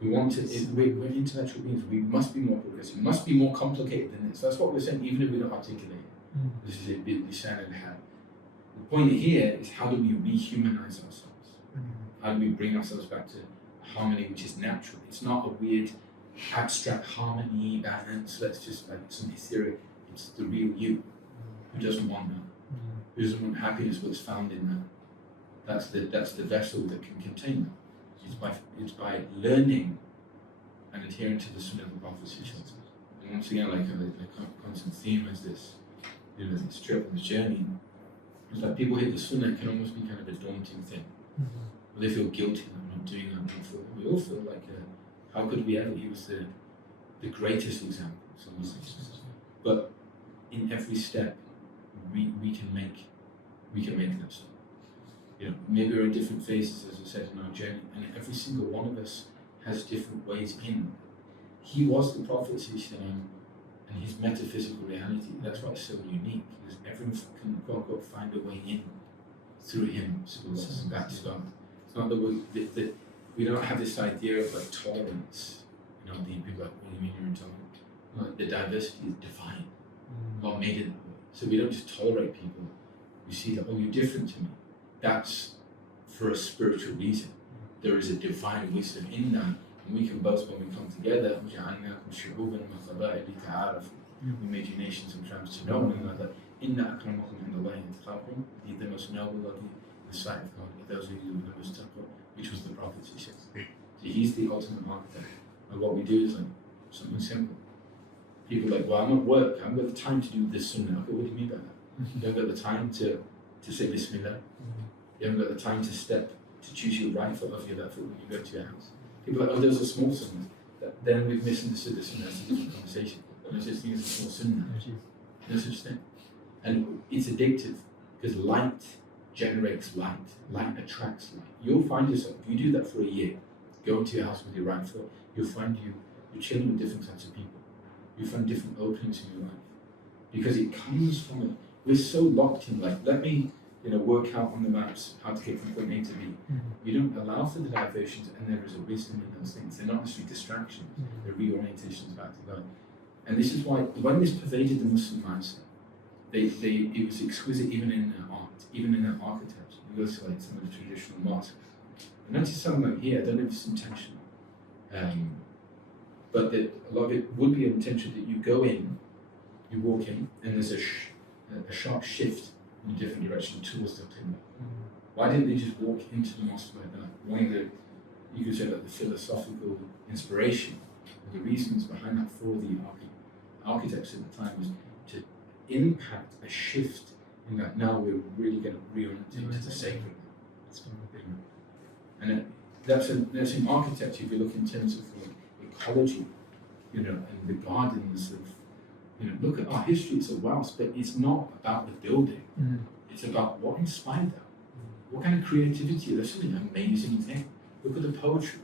We want to. We're intellectual beings. We must be more progressive. We must be more complicated than this. That's what we're saying, even if we don't articulate it. This is it. El-Haddad. The point here is, how do we rehumanize ourselves? How do we bring ourselves back to harmony, which is natural? It's not a weird, abstract harmony, balance. Let's just like some ethereal. It's the real you. Who doesn't want that? Who doesn't want happiness? What's found in that? That's the vessel that can contain that. It's by learning and adhering to the sunnah of the Prophet. And once again, like a constant theme is this, this trip, this journey. It's like people hit the sunnah, it can almost be kind of a daunting thing. They feel guilty that I'm not doing that. We all feel like, how could we ever? He was the the greatest examples of Muslims. But in every step, we can make that step. You know, maybe we're in different phases, as I said, in our journey, and every single one of us has different ways in. He was the Prophet ﷺ, and his metaphysical reality. That's why it's so unique, because everyone can quote unquote find a way in through him. So back to God. It's not that we don't have this idea of like tolerance. You know, the people like, what do you mean you're intolerant? Like, the diversity is divine. God made it that way. So we don't just tolerate people. We see that, oh, you're different to me. That's for a spiritual reason. There is a divine wisdom in that. And we can both, when we come together, we made you nations and tribes to know one another. Inna akramakum indallahi atqakum. The most noble of you in the sight of God are those of you with the most taqwa, which was the Prophet. So he's the ultimate architect. And what we do is like something simple. People are like, well, I'm at work, I haven't got the time to do this sunnah. Okay, what do you mean by that? You haven't got the time to say Bismillah. You haven't got the time to choose your right foot off your left foot when you go to your house. People are like, oh, those are small sunnahs. Then we've misunderstood the sunnah. That's a different conversation. But there's such thing as a small sunnah. There's such thing. And it's addictive because light generates light. Light attracts light. You'll find yourself, if you do that for a year, go into your house with your right foot, you'll find you're chilling with different types of people. You find different openings in your life. Because it comes from it. We're so locked in, like, let me, work out on the maps how to get from point A to B. We don't allow for the diversions, and there is a wisdom in those things. They're not necessarily distractions, they're reorientations back to God. And this is why, when this pervaded the Muslim mindset, it was exquisite even in their art, even in their architecture. You go to like some of the traditional mosques. And notice something like here, I don't know if it's intentional, but that a lot of it would be intentional that you go in, you walk in, and there's a sharp shift in a different direction towards the Qibla. Why didn't they just walk into the mosque like that? One of the, you could say that the philosophical inspiration, the reasons behind that for the architects at the time was to impact a shift in that now we're really going to reorient to the sacred. And that's in architecture. If you look in terms of ecology, and the gardens of, look at our history. It's a wealth, but it's not about the building. It's about what inspired that. What kind of creativity? That's an amazing thing. Look at the poetry.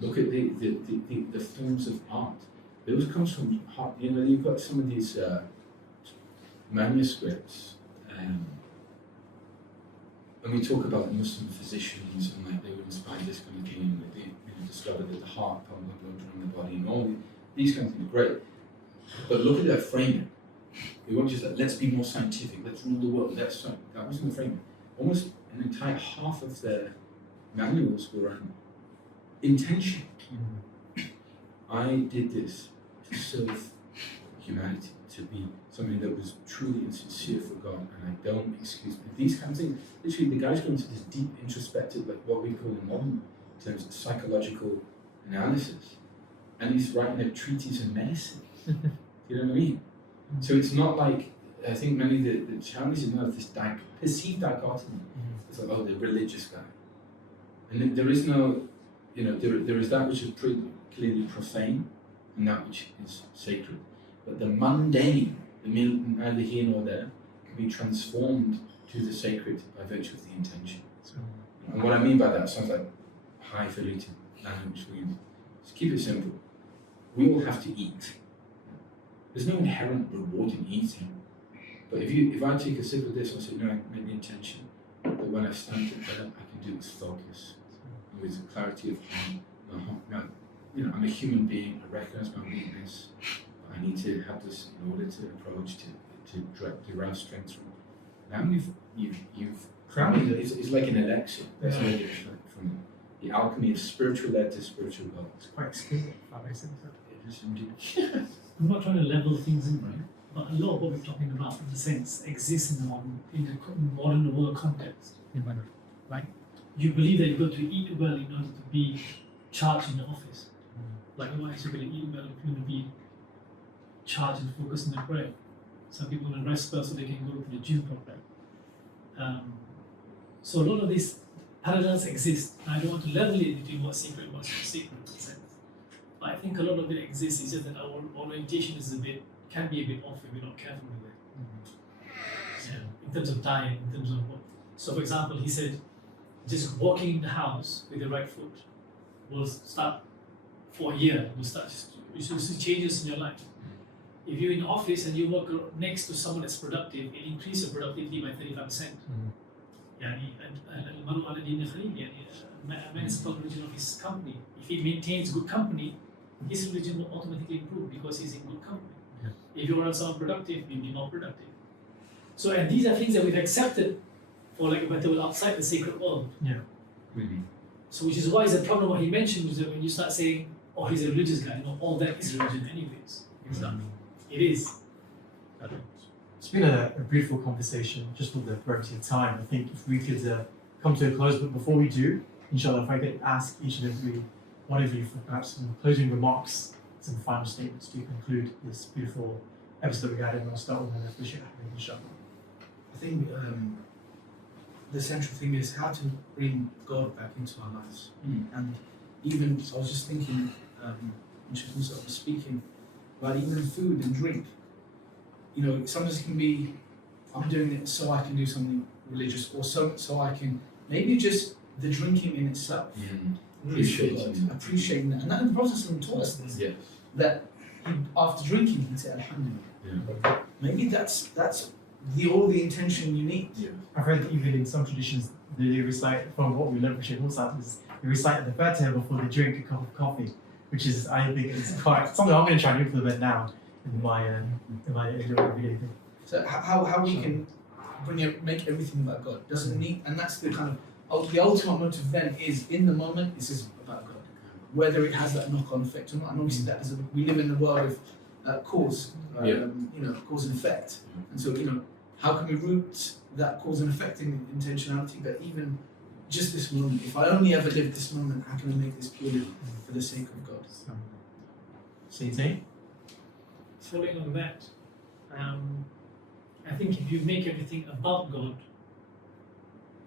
Look at the forms of art. Those comes from heart. You've got some of these manuscripts, and we talk about Muslim physicians and like they were inspired this kind of thing. Like they discovered that the heart pumped blood around the body, and all these kinds of things are great. But look at their framing. They weren't just like, let's be more scientific, let's rule the world. That wasn't the framing. Almost an entire half of their manuals were on intention. I did this to serve humanity, to be something that was truly and sincere for God, and I don't excuse me. These kinds of things, literally the guys go into this deep introspective, like what we call in modern terms of psychological analysis, and he's writing a treatise on medicine. You know what I mean? So it's not like, I think many of the challenges in this perceived dichotomy. It's like, oh, the religious guy. And there is no, there is that which is pretty clearly profane and that which is sacred. But the mundane, neither here nor there, can be transformed to the sacred by virtue of the intention. And what I mean by that sounds like highfalutin language. Just keep it simple. We all have to eat. There's no inherent reward in eating. But if I take a sip of this, I say, no, I made the intention that when I stand to prayer, I can do it with focus, with clarity of heart. I'm a human being, I recognize my weakness, I need to have this in order to approach, to derive strength from. Now you've crowned it. It's like an elixir. That's no different from the alchemy of spiritual led to spiritual God. It's quite exquisite, if that makes sense. It is indeed. I'm not trying to level things in, right? But a lot of what we're talking about, in a sense, exists in the modern world context. Like, you believe that you've got to eat well in order to be charged in the office. Like, you're not actually going to eat well if you're going to be charged and focused in the prayer. Some people want to rest well so they can go to the gym properly. So a lot of these parallels exist. I don't want to level it between what's secret and what's not secret, in a sense. But I think a lot of it exists. It's just that our orientation is can be a bit off if we're not careful with it. Yeah. In terms of diet, in terms of what. So, for example, he said, just walking in the house with the right foot will start for a year. Will start. You should see changes in your life. If you're in the office and you work next to someone that's productive, it increases your productivity by 35%. يعني المرء على دين خليل يعني a man is called religion of his company. If he maintains good company, his religion will automatically improve because he's in good company. If you're around someone productive, you'll be more productive. So, and these are things that we've accepted for like a better word outside the sacred world. Yeah. Really. So, which is why it's a problem. What he mentioned was that when you start saying, "Oh, he's a religious guy," all that is religion, anyways. Exactly. It is. It's been a beautiful conversation, just with the brevity of time. I think if we could come to a close, but before we do, inshallah, if I could ask each and every one of you for perhaps some closing remarks, some final statements to conclude this beautiful episode we had, and I'll start with Shaykh Ahmed, inshallah. I think the central thing is how to bring God back into our lives. And even, I was just thinking, when Shaykh Mus'ab was speaking about even food and drink. You know, sometimes it can be, I'm doing it so I can do something religious, or so I can, maybe just the drinking in itself. Appreciating that. And that the Prophet taught us this. Yes. That after drinking, he'd say, Alhamdulillah. Maybe that's all the intention you need. Yeah. I've read that even in some traditions, they recite, from what we learned from Shaykh Mus'ab, is they recite the Fatiha before they drink a cup of coffee, which is, I think, is quite something I'm going to try and implement now in my video thing. So how we can make everything about God doesn't need, and that's the kind of the ultimate motive then is in the moment. This is about God, whether it has that knock-on effect or not. And obviously that is we live in a world of cause, cause and effect. And so how can we root that cause and effect in intentionality? But even just this moment, if I only ever live this moment, how can I make this purely for the sake of God? Zain? Following on that, I think if you make everything about God,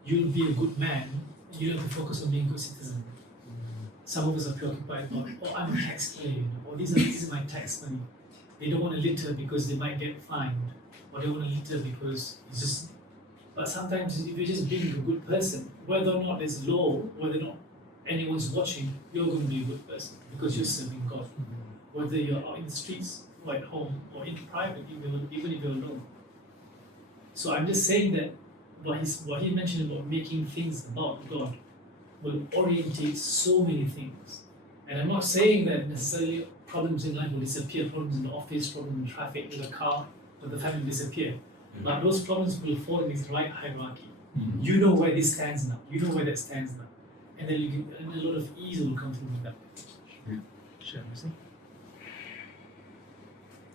you'll be a good man. You don't have to focus on being a good citizen. Some of us are preoccupied about, I'm a taxpayer, or this is my tax money. They don't want to litter because they might get fined, or they want to litter because it's just. But sometimes if you're just being a good person, whether or not there's law, whether or not anyone's watching, you're going to be a good person because you're serving God. Whether you're out in the streets, or at home, or in private, even if you're alone. So I'm just saying that what he mentioned about making things about God will orientate so many things. And I'm not saying that necessarily problems in life will disappear, problems in the office, problems in traffic, with a car, with the family disappear. But those problems will fall in this right hierarchy. You know where this stands now, you know where that stands now. And then a lot of ease will come from that. Sure.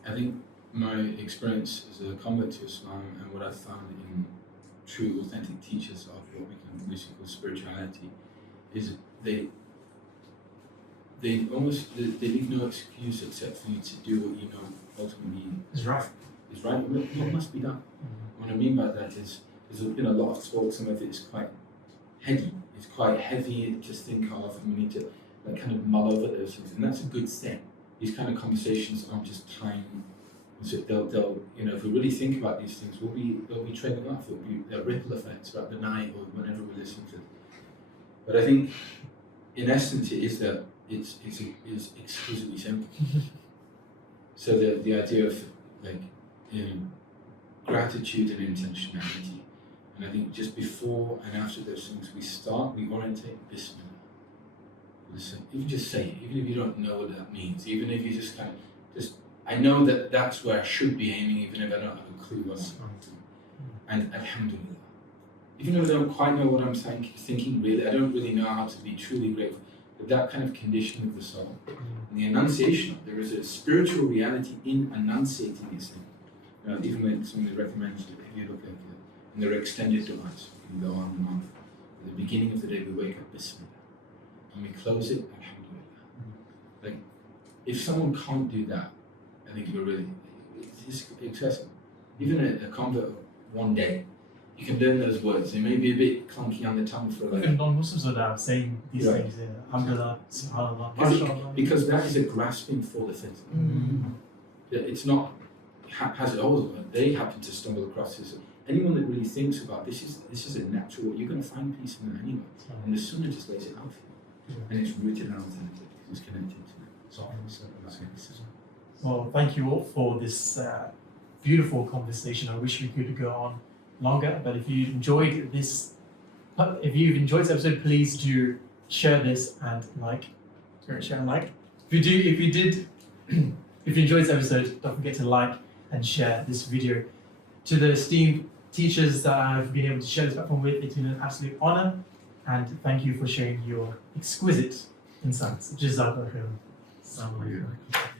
I think my experience as a convert to Islam and what I've found in true, authentic teachers of what we can loosely call spirituality is they leave no excuse except for you to do what you know ultimately Is right. is right. What must be done. What I mean by that is there's been a lot of talk. Some of it is quite heady. It's quite heavy to think of, and we need to kind of mull over those things, and that's a good thing. These kind of conversations aren't just time. So they'll if we really think about these things, they'll be trailing off. There'll be ripple effects throughout the night or whenever we listen to it. But I think, in essence, it is that it's exquisitely simple. So the idea of gratitude and intentionality, and I think just before and after those things, we orientate Bismillah. Listen, you just say it, even if you don't know what that means, even if you just I know that that's where I should be aiming, even if I don't have a clue what I'm doing. And Alhamdulillah. Even though I don't quite know what I'm thinking really, I don't really know how to be truly grateful, but that kind of condition of the soul, and the enunciation, there is a spiritual reality in enunciating these things. Even when somebody recommends it, if you look at it, in their extended device, you can go on and on. At the beginning of the day, we wake up Bismillah. And we close it, Alhamdulillah. If someone can't do that, I think it's excessive. Even a convert of one day, you can learn those words. They may be a bit clunky on the tongue for Even non-Muslims are now saying these Right. things. Alhamdulillah, subhanallah, Because mashallah. because that is a grasping for the thing. It's not has it always. They happen to stumble across this. Anyone that really thinks about this is a natural. You're going to find peace in it anyway, and the Sunnah just lays it out for you, and it's rooted and authentic. It's connected to it. So that's it. Well, thank you all for this beautiful conversation. I wish we could go on longer, but if you enjoyed this episode, please do share this and like. Share and like. If you enjoyed this episode, don't forget to like and share this video. To the esteemed teachers that I've been able to share this platform with, it's been an absolute honor, and thank you for sharing your exquisite insights. Jazakallah khairan. Assalamualaikum.